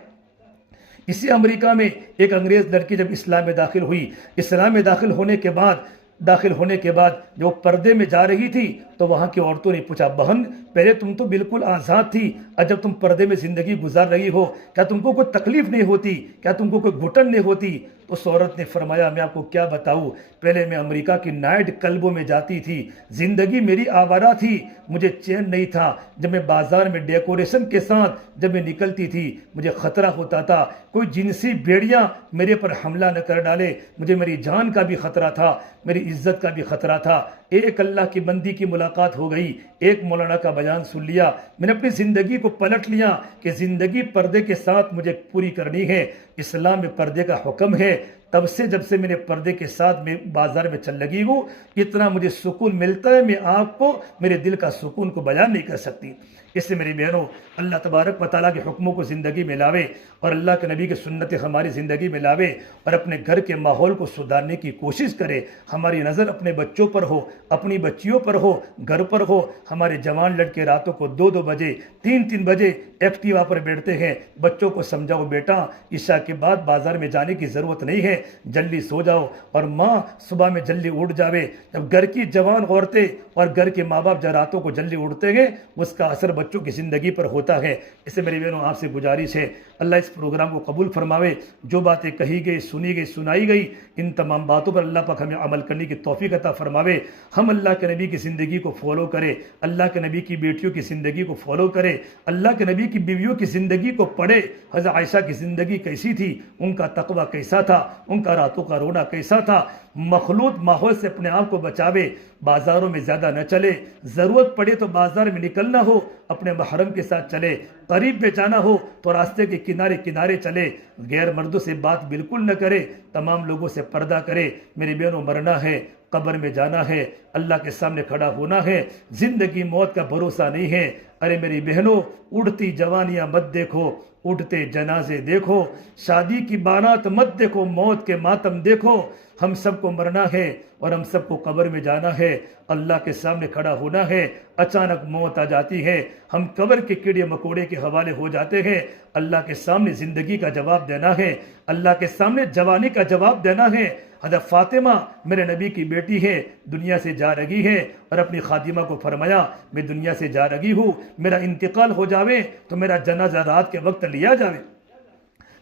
اسی امریکہ میں ایک انگریز لڑکی جب اسلام میں داخل ہوئی، اسلام میں داخل ہونے کے بعد جو پردے میں جا رہی تھی تو وہاں کی عورتوں نے پوچھا بہن پہلے تم تو بالکل آزاد تھی، اور جب تم پردے میں زندگی گزار رہی ہو کیا تم کو کوئی تکلیف نہیں ہوتی، کیا تم کو کوئی گھٹن نہیں ہوتی؟ تو اس عورت نے فرمایا میں آپ کو کیا بتاؤں، پہلے میں امریکہ کی نائٹ کلبوں میں جاتی تھی، زندگی میری آوارہ تھی، مجھے چین نہیں تھا، جب میں بازار میں ڈیکوریشن کے ساتھ جب میں نکلتی تھی مجھے خطرہ ہوتا تھا کوئی جنسی بھیڑیاں میرے پر حملہ نہ کر ڈالے، مجھے میری جان کا بھی خطرہ تھا، میری عزت کا بھی خطرہ تھا۔ ایک اللہ کی بندی کی ملاقات ہو گئی، ایک مولانا کا بیان سن لیا، میں نے اپنی زندگی کو پلٹ لیا کہ زندگی پردے کے ساتھ مجھے پوری کرنی ہے، اسلام میں پردے کا حکم ہے۔ تب سے جب سے میں نے پردے کے ساتھ میں بازار میں چل لگی ہوں اتنا مجھے سکون ملتا ہے، میں آپ کو میرے دل کا سکون کو بیان نہیں کر سکتی۔ اس سے میری بہنوں اللہ تبارک و تعالیٰ کے حکموں کو زندگی میں لاوے اور اللہ کے نبی کی سنتیں ہماری زندگی میں لاوے اور اپنے گھر کے ماحول کو سدھارنے کی کوشش کرے۔ ہماری نظر اپنے بچوں پر ہو، اپنی بچیوں پر ہو، گھر پر ہو۔ ہمارے جوان لڑکے راتوں کو 2 بجے 3 بجے ایکٹیوا پر بیٹھتے ہیں، بچوں کو سمجھاؤ بیٹا عشاء کے بعد بازار میں جانے کی ضرورت نہیں ہے، جلدی سو جاؤ، اور ماں صبح میں جلدی اٹھ جاوے۔ جب گھر کی جوان عورتیں اور گھر کے ماں باپ جب راتوں کو جلدی اٹھتے ہیں اس کا اثر بچوں کی زندگی پر ہوتا ہے۔ اس سے میری بہنوں آپ سے گزارش ہے اللہ اس پروگرام کو قبول فرماوے، جو باتیں کہی گئی، سنی گئی، سنائی گئی، ان تمام باتوں پر اللہ پاک ہمیں عمل کرنے کی توفیق عطا فرماوے۔ ہم اللہ کے نبی کی زندگی کو فالو کرے، اللہ کے نبی کی بیٹیوں کی زندگی کو فالو کرے، اللہ کے نبی کی بیویوں کی زندگی کو پڑھے۔ حضرت عائشہ کی زندگی کیسی تھی، ان کا تقوی کیسا تھا، ان کا راتوں کا رونا کیسا تھا۔ مخلوط ماحول سے اپنے آپ کو بچاوے، بازاروں میں زیادہ نہ چلے، ضرورت پڑے تو بازار میں نکلنا ہو اپنے محرم کے ساتھ چلے، قریب میں جانا ہو تو راستے کے کنارے کنارے چلے، غیر مردوں سے بات بالکل نہ کرے، تمام لوگوں سے پردہ کرے۔ میری بہنوں مرنا ہے، قبر میں جانا ہے، اللہ کے سامنے کھڑا ہونا ہے، زندگی موت کا بھروسہ نہیں ہے۔ ارے میری بہنوں اڑتی جوانیاں مت دیکھو، اٹھتے جنازے دیکھو، شادی کی بارات مت دیکھو، موت کے ماتم دیکھو۔ ہم سب کو مرنا ہے اور ہم سب کو قبر میں جانا ہے، اللہ کے سامنے کھڑا ہونا ہے۔ اچانک موت آ جاتی ہے، ہم قبر کے کیڑے مکوڑے کے حوالے ہو جاتے ہیں، اللہ کے سامنے زندگی کا جواب دینا ہے، اللہ کے سامنے جوانی کا جواب دینا ہے۔ حضرت فاطمہ میرے نبی کی بیٹی ہے، دنیا سے جا رہی ہے، اور اپنی خادمہ کو فرمایا میں دنیا سے جا رہی ہوں، میرا انتقال ہو جاوے تو میرا جنازہ رات کے وقت لیا جاوے،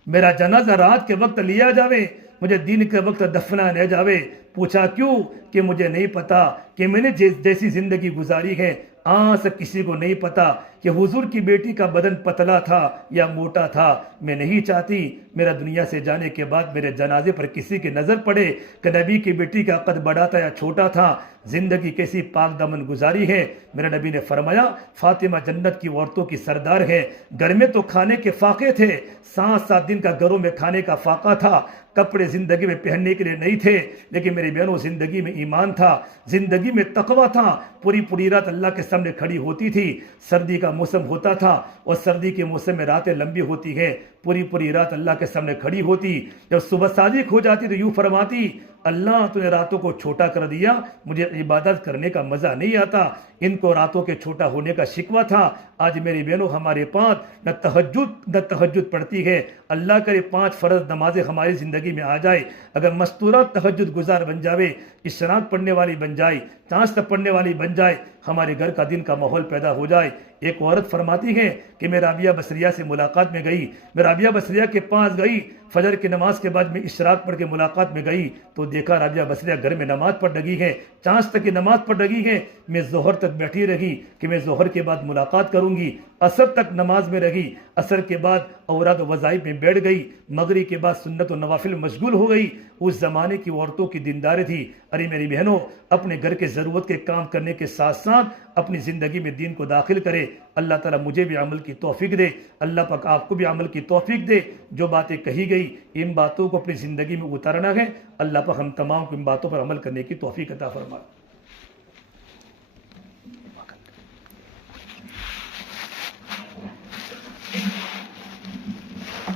میرا جنازہ رات کے وقت لیا جاوے، مجھے دن کے وقت دفنا نہ جاوے۔ پوچھا کیوں؟ کہ مجھے نہیں پتا کہ میں نے جیسی زندگی گزاری ہے آج تک کسی کو نہیں پتا کہ حضور کی بیٹی کا بدن پتلا تھا یا موٹا تھا۔ میں نہیں چاہتی میرا دنیا سے جانے کے بعد میرے جنازے پر کسی کی نظر پڑے کہ نبی کی بیٹی کا قد بڑا تھا یا چھوٹا تھا، زندگی کیسی پاک دامن گزاری ہے۔ میرے نبی نے فرمایا فاطمہ جنت کی عورتوں کی سردار ہے۔ گھر میں تو کھانے کے فاقے تھے، 7 دن کا گھروں میں کھانے کا فاقہ تھا، کپڑے زندگی میں پہننے کے لیے نہیں تھے، لیکن میری بہنوں زندگی میں ایمان تھا، زندگی میں تقوی تھا۔ پوری رات اللہ کے سامنے کھڑی ہوتی تھی، سردی کا موسم ہوتا تھا اور سردی کے موسم میں راتیں لمبی ہوتی ہیں، پوری رات اللہ کے سامنے کھڑی ہوتی۔ جب صبح صادق ہو جاتی تو یوں فرماتی اللہ تو نے راتوں کو چھوٹا کر دیا، مجھے عبادت کرنے کا مزہ نہیں آتا۔ ان کو راتوں کے چھوٹا ہونے کا شکوہ تھا۔ آج میری بہنوں ہمارے پاس نہ تہجد پڑتی ہے، اللہ کرے 5 فرض نمازیں ہماری زندگی میں آ جائے، اگر مستورہ تہجد گزار بن جاوے، اشراق پڑھنے والی بن جائے، چاند پڑھنے والی بن جائے، ہمارے گھر کا دن کا ماحول پیدا ہو جائے۔ ایک عورت فرماتی ہے کہ میں رابعہ بصریہ سے ملاقات میں گئی، میں رابعہ بصریہ کے پاس گئی، فجر کی نماز کے بعد میں اشراق پڑھ کے ملاقات میں گئی تو دیکھا رابعہ بصریہ گھر میں نماز پڑھ رہی ہے، چاند تک کی نماز پڑھ رہی ہے۔ میں ظہر تک بیٹھی رہی کہ میں ظہر کے بعد ملاقات کروں گی، عصر تک نماز میں رہی، عصر کے بعد اوراد و وظائف میں بیٹھ گئی، مغرب کے بعد سنت و نوافل مشغول ہو گئی۔ اس زمانے کی عورتوں کی دیندار تھی۔ ارے میری بہنوں اپنے گھر کے ضرورت کے کام کرنے کے ساتھ ساتھ اپنی زندگی میں دین کو داخل کرے۔ اللہ تعالیٰ مجھے بھی عمل کی توفیق دے، اللہ پاک آپ کو بھی عمل کی توفیق دے۔ جو باتیں کہی گئی ان باتوں کو اپنی زندگی میں اتارنا ہے، اللہ پاک ہم تمام کو ان باتوں پر عمل کرنے کی توفیق عطا فرمائے۔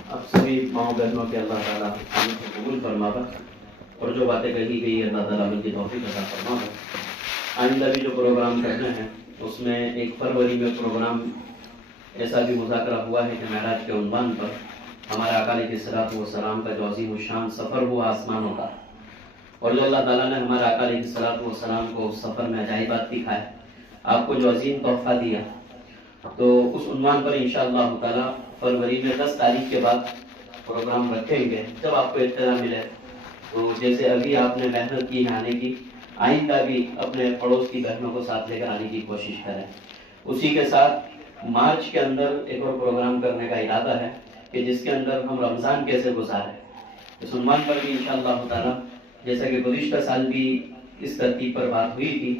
اب سبھی ماؤں بہنوں کے اللہ تعالیٰ ہم کو قبول فرماتا اور جو باتیں کہی گئی اللہ تعالیٰ ان کی توفیق عطا فرماتا۔ آئندہ بھی جو پروگرام کرنے ہیں اس میں 1 فروری میں پروگرام ایسا بھی مذاکرہ ہوا ہے کہ معراج کے عنوان پر ہمارے آقا علیہ الصلوۃ والسلام کا جو عظیم الشان سفر ہوا آسمانوں کا، اور جو اللہ تعالیٰ نے ہمارے آقا علیہ الصلوۃ والسلام کو اس سفر میں عجائبات دکھائے، آپ کو جو عظیم تحفہ دیا، تو اس عنوان پر انشاءاللہ تعالی فروری میں 10 تاریخ کے بعد پروگرام رکھیں گے جب آپ کو اطلاع ملے. تو جیسے ابھی آپ نے محنت کی ہے آنے کی، آئندہ بھی اپنے پڑوس کی بہنوں کو ساتھ لے کر آنے کی کوشش کریں. اسی کے ساتھ مارچ کے اندر ایک اور پروگرام کرنے کا ارادہ ہے کہ جس کے اندر ہم رمضان کیسے گزاریں. اس عنوان پر بھی انشاءاللہ تعالی، جیسا کہ گزشتہ سال بھی اس ترتیب پر بات ہوئی تھی،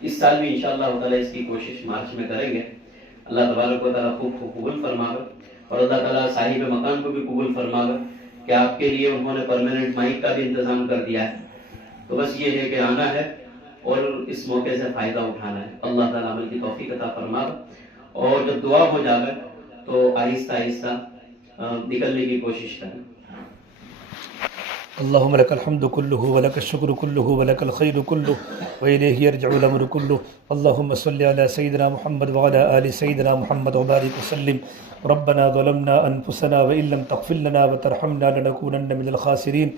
اس سال بھی انشاءاللہ تعالی اس کی کوشش مارچ میں کریں گے. اللہ تبارک و تعالیٰ خوب قبول فرماوے، اور اللہ تعالیٰ صاحب مکان کو بھی قبول فرماوے کہ آپ کے لیے انہوں نے پرماننٹ مائک کا بھی انتظام کر دیا ہے. تو بس یہ ہے کہ آنا ہے اور اس موقع سے فائدہ اٹھانا ہے. اللہ تعالیٰ عمل کی توفیق عطا فرماوے، اور جب دعا ہو جائے تو آہستہ آہستہ نکلنے کی کوشش کریں. اللهم لك الحمد كله ولك الشكر كله ولك الخير كله وإليه يرجع الأمر كله. اللهم صل على سيدنا محمد وعلى آل سيدنا محمد وبارك وسلم. ربنا ظلمنا أنفسنا وإن لم تغفر لنا وترحمنا لنكونن من الخاسرين.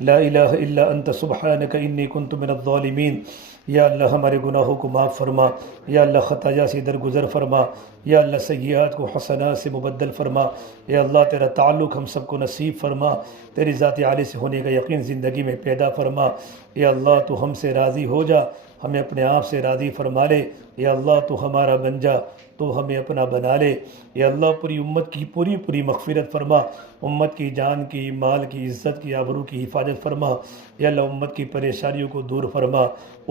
لا إله إلا أنت سبحانك إني كنت من الظالمين. یا اللہ ہمارے گناہوں کو معاف فرما، یا اللہ خطایا سے درگزر فرما، یا اللہ سیئات کو حسنات سے مبدل فرما. یا اللہ تیرا تعلق ہم سب کو نصیب فرما، تیری ذات عالی سے ہونے کا یقین زندگی میں پیدا فرما. یا اللہ تو ہم سے راضی ہو جا، ہمیں اپنے آپ سے راضی فرما لے. یا اللہ تو ہمارا بن جا، تو ہمیں اپنا بنا لے. یا اللہ پوری امت کی پوری مغفرت فرما، امت کی جان کی، مال کی، عزت کی، آبرو کی حفاظت فرما. یا اللہ امت کی پریشانیوں کو دور فرما،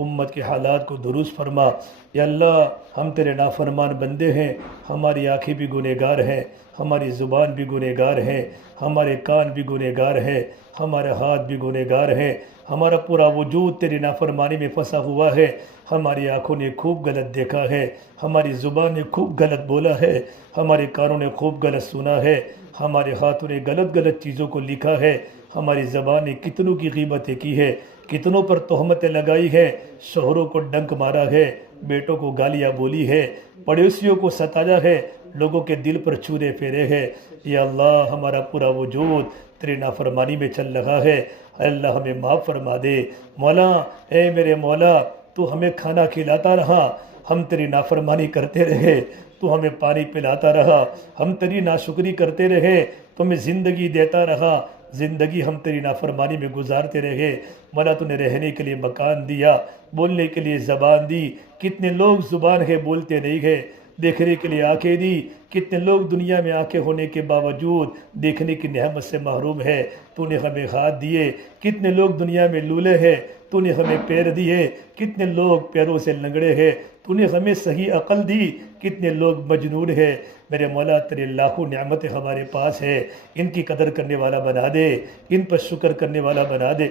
امت کے حالات کو درست فرما. یا اللہ ہم تیرے نافرمان بندے ہیں، ہماری آنکھیں بھی گنہگار ہیں، ہماری زبان بھی گنہگار ہے، ہمارے کان بھی گنہگار ہے، ہمارے ہاتھ بھی گنہگار ہیں، ہمارا پورا وجود تیری نافرمانی میں پھنسا ہوا ہے. ہماری آنکھوں نے خوب غلط دیکھا ہے، ہماری زبان نے خوب غلط بولا ہے، ہمارے کانوں نے خوب غلط سنا ہے، ہمارے ہاتھوں نے غلط چیزوں کو لکھا ہے، ہماری زبان نے کتنوں کی غیبتیں کی ہے، کتنوں پر تہمتیں لگائی ہے، شوہروں کو ڈنک مارا ہے، بیٹوں کو گالیاں بولی ہے، پڑوسیوں کو ستایا ہے، لوگوں کے دل پر چھرے پھیرے ہے. یا اللہ ہمارا پورا وجود تیری نافرمانی میں چل رہا ہے. اے اللہ ہمیں معاف فرما دے. مولا، اے میرے مولا، تو ہمیں کھانا کھلاتا رہا، ہم تیری نافرمانی کرتے رہے، تو ہمیں پانی پلاتا رہا، ہم تیری ناشکری کرتے رہے، تو ہمیں زندگی دیتا رہا، زندگی ہم تیری نافرمانی میں گزارتے رہے. مولا تو نے رہنے کے لیے مکان دیا، بولنے کے لیے زبان دی، کتنے لوگ زبان ہے بولتے نہیں گئے، دیکھنے کے لیے آنکھیں دی، کتنے لوگ دنیا میں آنکھیں ہونے کے باوجود دیکھنے کی نعمت سے محروم ہے. تو نے ہمیں ہاتھ دیے، کتنے لوگ دنیا میں لولے ہیں، تو نے ہمیں پیر دیے، کتنے لوگ پیروں سے لنگڑے ہیں، تو نے ہمیں صحیح عقل دی، کتنے لوگ مجنون ہیں. میرے مولا تیرے لاکھوں نعمتیں ہمارے پاس ہے، ان کی قدر کرنے والا بنا دے، ان پر شکر کرنے والا بنا دے.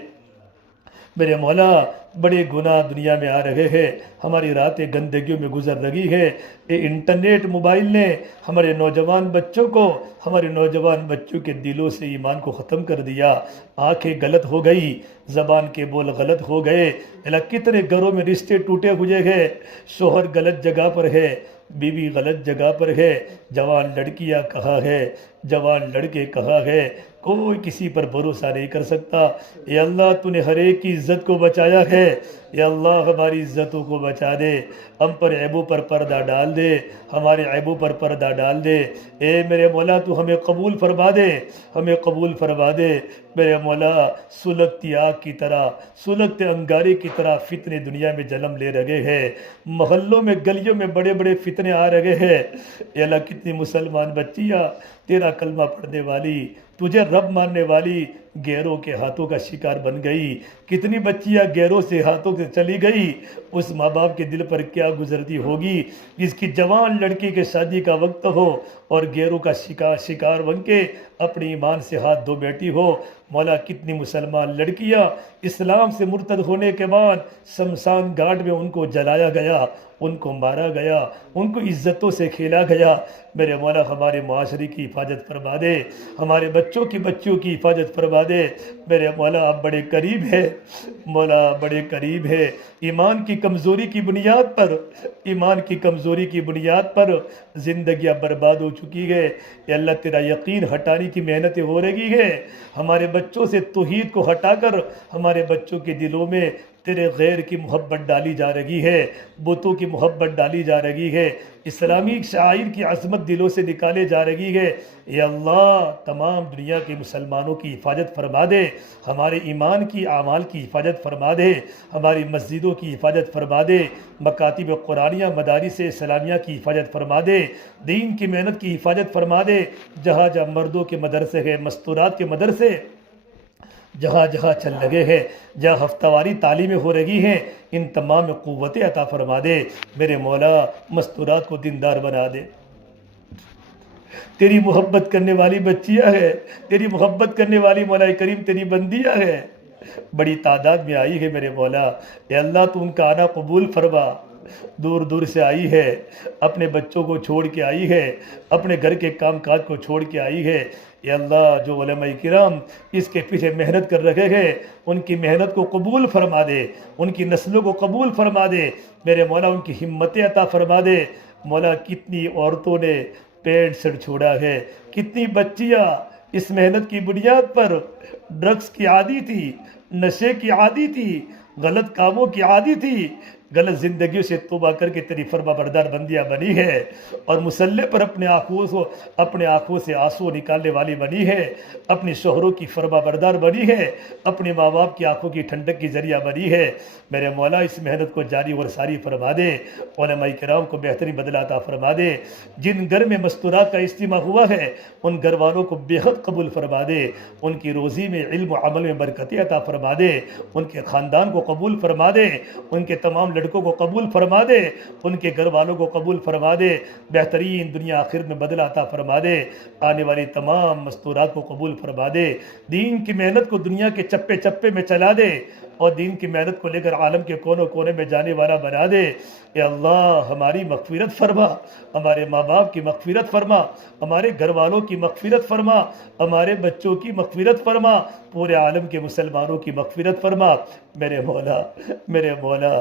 میرے مولا بڑے گناہ دنیا میں آ رہے ہیں، ہماری راتیں گندگیوں میں گزر رہی ہے. یہ انٹرنیٹ موبائل نے ہمارے نوجوان بچوں کو، ہمارے نوجوان بچوں کے دلوں سے ایمان کو ختم کر دیا. آنکھیں غلط ہو گئی، زبان کے بول غلط ہو گئے. اللہ کتنے گھروں میں رشتے ٹوٹے ہوئے ہیں، شوہر غلط جگہ پر ہے، بیوی غلط جگہ پر ہے، جوان لڑکیاں کہاں ہے، جوان لڑکے کہاں ہے، کوئی کسی پر بھروسہ نہیں کر سکتا. یا اللہ تو نے ہر ایک کی عزت کو بچایا ہے. یا اللہ ہماری عزتوں کو بچا دے، ہم پر عیبوں پر پردہ ڈال دے، ہمارے عیبوں پر پردہ ڈال دے. اے میرے مولا تو ہمیں قبول فرما دے، ہمیں قبول فرما دے. میرے مولا سلگتی آگ کی طرح، سلگتے انگارے کی طرح فتنے دنیا میں جنم لے رہے ہیں، محلوں میں گلیوں میں بڑے بڑے فتنے آ رہے ہیں. اے اللہ کتنی مسلمان بچیاں تیرا کلمہ پڑھنے والی، تجھے رب ماننے والی غیروں کے ہاتھوں کا شکار بن گئی. کتنی بچیاں غیروں سے ہاتھوں سے چلی گئی. اس ماں باپ کے دل پر کیا گزرتی ہوگی جس کی جوان لڑکی کے شادی کا وقت ہو اور غیروں کا شکار بن کے اپنی ایمان سے ہاتھ دھو بیٹھی ہو. مولا کتنی مسلمان لڑکیاں اسلام سے مرتد ہونے کے بعد شمشان گھاٹ میں ان کو جلایا گیا، ان کو مارا گیا، ان کو عزتوں سے کھیلا گیا. میرے مولا ہمارے معاشرے کی حفاظت فرما دے، ہمارے بچوں کی حفاظت فرما دے. میرے مولا آپ بڑے قریب ہے، مولا بڑے قریب ہے. ایمان کی کمزوری کی بنیاد پر، ایمان کی کمزوری کی بنیاد پر زندگیاں برباد ہو چکی ہے. اے اللہ تیرا یقین ہٹانے کی محنتیں ہو رہی ہے. ہمارے بچوں سے توحید کو ہٹا کر ہمارے بچوں کے دلوں میں تیرے غیر کی محبت ڈالی جا رہی ہے، بتوں کی محبت ڈالی جا رہی ہے، اسلامی شعائر کی عظمت دلوں سے نکالے جا رہی ہے۔ اے اللہ تمام دنیا کے مسلمانوں کی حفاظت فرما دے، ہمارے ایمان کی اعمال کی حفاظت فرما دے، ہماری مسجدوں کی حفاظت فرما دے، مکاتب قرآنیہ مدارس اسلامیہ کی حفاظت فرما دے، دین کی محنت کی حفاظت فرما دے۔ جہاں جہاں مردوں کے مدرسے ہیں، مستورات کے مدرسے جہاں جہاں چل لگے ہیں، جہاں ہفتہ واری تعلیمیں ہو رہی ہیں، ان تمام میں قوت عطا فرما دے۔ میرے مولا مستورات کو دیندار بنا دے، تیری محبت کرنے والی بچیاں ہیں، تیری محبت کرنے والی مولا کریم تیری بندیاں ہیں، بڑی تعداد میں آئی ہے میرے مولا۔ اے اللہ تو ان کا آنا قبول فرما، دور دور سے آئی ہے، اپنے بچوں کو چھوڑ کے آئی ہے، اپنے گھر کے کام کاج کو چھوڑ کے آئی ہے۔ اے اللہ جو علماء کرام اس کے پیچھے محنت کر رہے ہیں، ان کی محنت کو قبول فرما دے، ان کی نسلوں کو قبول فرما دے میرے مولا، ان کی ہمت عطا فرما دے مولا۔ کتنی عورتوں نے پینٹ شرٹ چھوڑا ہے، کتنی بچیاں اس محنت کی بنیاد پر ڈرگس کی عادی تھی، نشے کی عادی تھی، غلط کاموں کی عادی تھی، غلط زندگیوں سے توبہ کر کے تیری فرما بردار بندیاں بنی ہے، اور مسلح پر اپنے آنکھوں سے آنسو نکالنے والی بنی ہے، اپنے شوہروں کی فرما بردار بنی ہے، اپنے ماں باپ کی آنکھوں کی ٹھنڈک کی ذریعہ بنی ہے۔ میرے مولا اس محنت کو جاری اور ساری فرما دے، علماء کرام کو بہترین بدلہ عطا فرما دے، جن گھر میں مستورات کا اجتماع ہوا ہے ان گھر والوں کو بے حد قبول فرما دے، ان کی روزی میں علم و عمل میں برکت عطا فرما دے، ان کے خاندان کو قبول فرما دے، ان کے تمام لڑکوں کو قبول فرما دے، ان کے گھر والوں کو قبول فرما دے، بہترین دنیا آخرت میں بدلہ عطا فرما دے، آنے والی تمام مستورات کو قبول فرما دے، دین کی محنت کو دنیا کے چپے چپے میں چلا دے، اور دین کی محنت کو لے کر عالم کے کونے کونے میں جانے والا بنا دے۔ اے اللہ ہماری مغفرت فرما، ہمارے ماں باپ کی مغفرت فرما، ہمارے گھر والوں کی مغفرت فرما، ہمارے بچوں کی مغفرت فرما، پورے عالم کے مسلمانوں کی مغفرت فرما۔ میرے مولا میرے مولا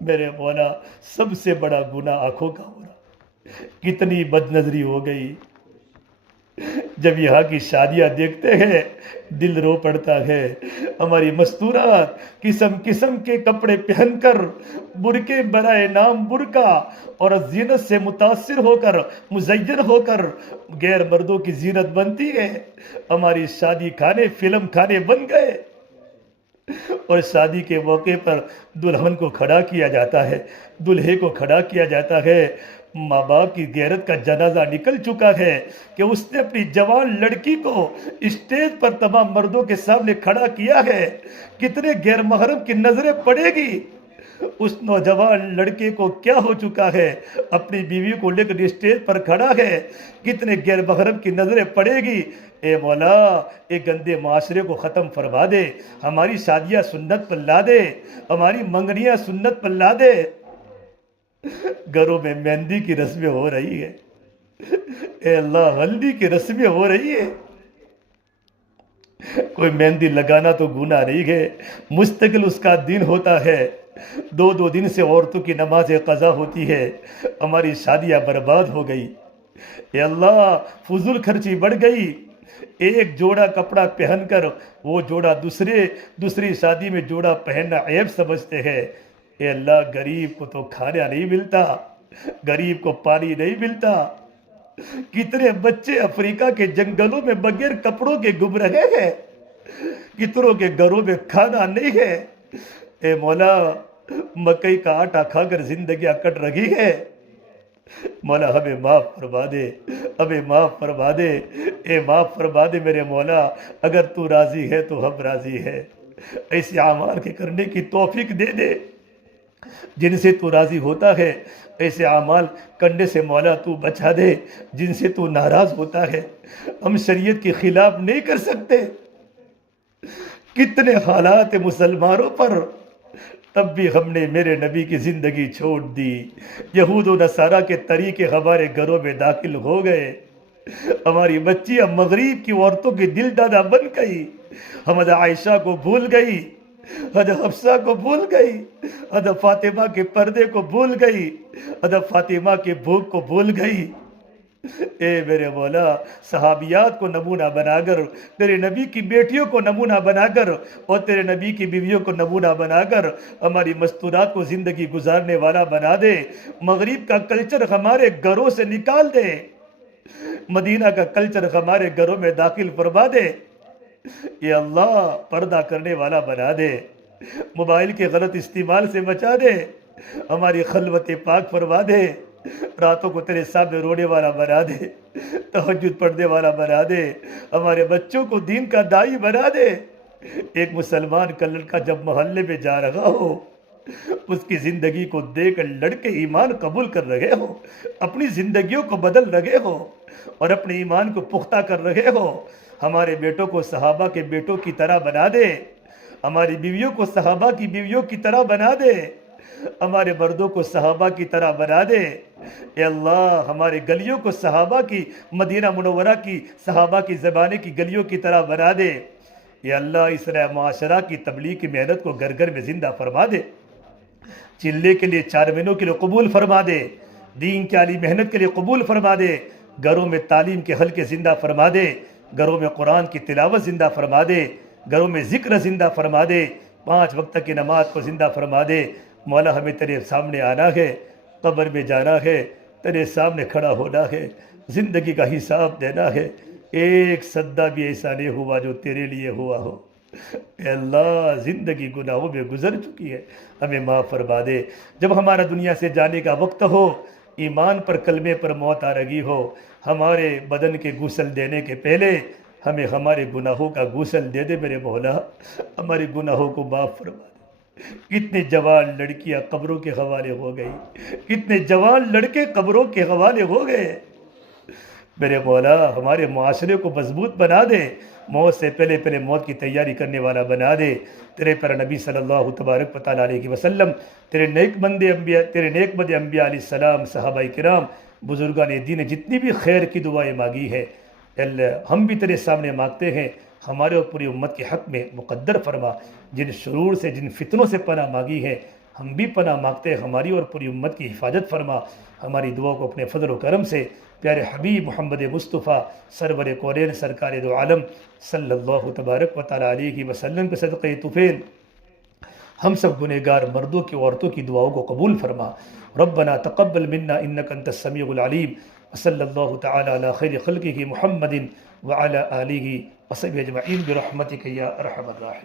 میرے مولا، سب سے بڑا گناہ آنکھوں کا ہو رہا، کتنی بد نظری ہو گئی، جب یہاں کی شادیاں دیکھتے ہیں دل رو پڑتا ہے۔ ہماری مستورات قسم قسم کے کپڑے پہن کر، برقعے برائے نام برقع اور زینت سے متاثر ہو کر، مزین ہو کر غیر مردوں کی زینت بنتی ہے۔ ہماری شادی کھانے فلم کھانے بن گئے، اور شادی کے موقع پر دلہن کو کھڑا کیا جاتا ہے، دلہے کو کھڑا کیا جاتا ہے۔ ماں باپ کی غیرت کا جنازہ نکل چکا ہے کہ اس نے اپنی جوان لڑکی کو اسٹیج پر تمام مردوں کے سامنے کھڑا کیا ہے، کتنے غیر محرم کی نظریں پڑے گی اس نوجوان لڑکے کو، کیا ہو چکا ہے، اپنی بیوی کو لے کر اسٹیج پر کھڑا ہے، کتنے غیر محرم کی نظریں پڑے گی۔ اے مولا ایک گندے معاشرے کو ختم فرما دے، ہماری شادیاں سنت پر لا دے، ہماری منگنیاں سنت پر لا دے۔ گھروں میں مہندی کی رسمیں ہو رہی ہے، اے اللہ ہلدی کی رسمیں ہو رہی ہے، کوئی مہندی لگانا تو گناہ نہیں ہے، مستقل اس کا دن ہوتا ہے، دو دو دن سے عورتوں کی نماز قضا ہوتی ہے، ہماری شادیاں برباد ہو گئی۔ اے اللہ فضول خرچی بڑھ گئی، ایک جوڑا کپڑا پہن کر وہ جوڑا دوسری شادی میں جوڑا پہننا عیب سمجھتے ہیں۔ اے اللہ غریب کو تو کھانا نہیں ملتا، غریب کو پانی نہیں ملتا، کتنے بچے افریقہ کے جنگلوں میں بغیر کپڑوں کے گم رہے ہیں، کتنوں کے گھروں میں کھانا نہیں ہے۔ اے مولا مکئی کا آٹا کھا کر زندگیاں کٹ رہی ہے، مولا ہمیں معاف فرما دے، ہمیں معاف فرما دے، اے معاف فرما دے میرے مولا، اگر تو راضی ہے تو ہم راضی ہیں، ایسے اعمال کے کرنے کی توفیق دے دے جن سے تو راضی ہوتا ہے، ایسے اعمال کرنے سے مولا تو بچا دے جن سے تو ناراض ہوتا ہے۔ ہم شریعت کے خلاف نہیں کر سکتے، کتنے حالات مسلمانوں پر، تب بھی ہم نے میرے نبی کی زندگی چھوڑ دی، یہود و نصارہ کے طریقے ہمارے گھروں میں داخل ہو گئے، ہماری بچیاں مغرب کی عورتوں کی دل دادا بن گئی، حضرت عائشہ کو بھول گئی، حضرت حفصہ کو بھول گئی، حضرت فاطمہ کے پردے کو بھول گئی، حضرت فاطمہ کے بھوک کو بھول گئی۔ اے میرے مولا، صحابیات کو نمونہ بنا کر، تیرے نبی کی بیٹیوں کو نمونہ بنا کر اور تیرے نبی کی بیویوں کو نمونہ بنا کر ہماری مستورات کو زندگی گزارنے والا بنا دے۔ مغرب کا کلچر ہمارے گھروں سے نکال دے، مدینہ کا کلچر ہمارے گھروں میں داخل فرما دے۔ یا اللہ، پردہ کرنے والا بنا دے، موبائل کے غلط استعمال سے بچا دے، ہماری خلوت پاک فرما دے، راتوں کو تیرے سامنے رونے والا بنا دے، تہجد پڑھنے والا بنا دے، ہمارے بچوں کو دین کا داعی بنا دے۔ ایک مسلمان کا لڑکا جب محلے میں جا رہا ہو، اس کی زندگی کو دیکھ کر لڑکے ایمان قبول کر رہے ہو، اپنی زندگیوں کو بدل رہے ہو اور اپنے ایمان کو پختہ کر رہے ہو۔ ہمارے بیٹوں کو صحابہ کے بیٹوں کی طرح بنا دے، ہماری بیویوں کو صحابہ کی بیویوں کی طرح بنا دے، ہمارے مردوں کو صحابہ کی طرح بنا دے۔ اے اللہ، ہمارے گلیوں کو صحابہ کی، مدینہ منورہ کی صحابہ کی زمانے کی گلیوں کی طرح بنا دے۔ یا اللہ، اصلاح معاشرہ کی تبلیغ کی محنت کو گھر گھر میں زندہ فرما دے، چلے کے لیے 4 مہینوں کے لیے قبول فرما دے، دین کی عالی محنت کے لیے قبول فرما دے، گھروں میں تعلیم کے حلقے زندہ فرما دے، گھروں میں قرآن کی تلاوت زندہ فرما دے، گھروں میں ذکر زندہ فرما دے، 5 وقت کی نماز کو زندہ فرما دے۔ مولا، ہمیں تیرے سامنے آنا ہے، قبر میں جانا ہے، تیرے سامنے کھڑا ہونا ہے، زندگی کا حساب دینا ہے۔ ایک سجدہ بھی ایسا نہیں ہوا جو تیرے لیے ہوا ہو۔ اے اللہ، زندگی گناہوں میں گزر چکی ہے، ہمیں معاف فرما دے۔ جب ہمارا دنیا سے جانے کا وقت ہو، ایمان پر کلمے پر موت آ رہی ہو، ہمارے بدن کے غسل دینے کے پہلے ہمیں ہمارے گناہوں کا غسل دے دے میرے مولا، ہمارے گناہوں کو معاف فرما دے۔ کتنے جوان لڑکیاں قبروں کے حوالے ہو گئی، کتنے جوان لڑکے قبروں کے حوالے ہو گئے۔ میرے مولا، ہمارے معاشرے کو مضبوط بنا دے، موت سے پہلے پہلے موت کی تیاری کرنے والا بنا دے۔ تیرے پر نبی صلی اللہ تبارک و تعالیٰ علیہ وسلم، تیرے نیک بند انبیاء علیہ السلام، صحابہ کرام، بزرگان دین نے جتنی بھی خیر کی دعائیں مانگی ہے، اللہ ہم بھی تیرے سامنے مانگتے ہیں، ہمارے اور پوری امت کے حق میں مقدر فرما۔ جن شرور سے، جن فتنوں سے پناہ مانگی ہے، ہم بھی پناہ مانگتے ہیں، ہماری اور پوری امت کی حفاظت فرما۔ ہماری دعا کو اپنے فضل و کرم سے پیارے حبیب محمد مصطفیٰ سرور کونین سرکار دو عالم صلی اللہ تبارک و تعالیٰ علیہ وسلم کے صدقہ طفیل ہم سب گنہگار مردوں کی عورتوں کی دعاؤں کو قبول فرما۔ ربنا تقبل منا انک انت السمیع العلیم، وصلی اللہ تعالی علی خیر خلقہ محمد وعلی آلہ وصحبہ اجمعین برحمتک یا ارحم الراحمین۔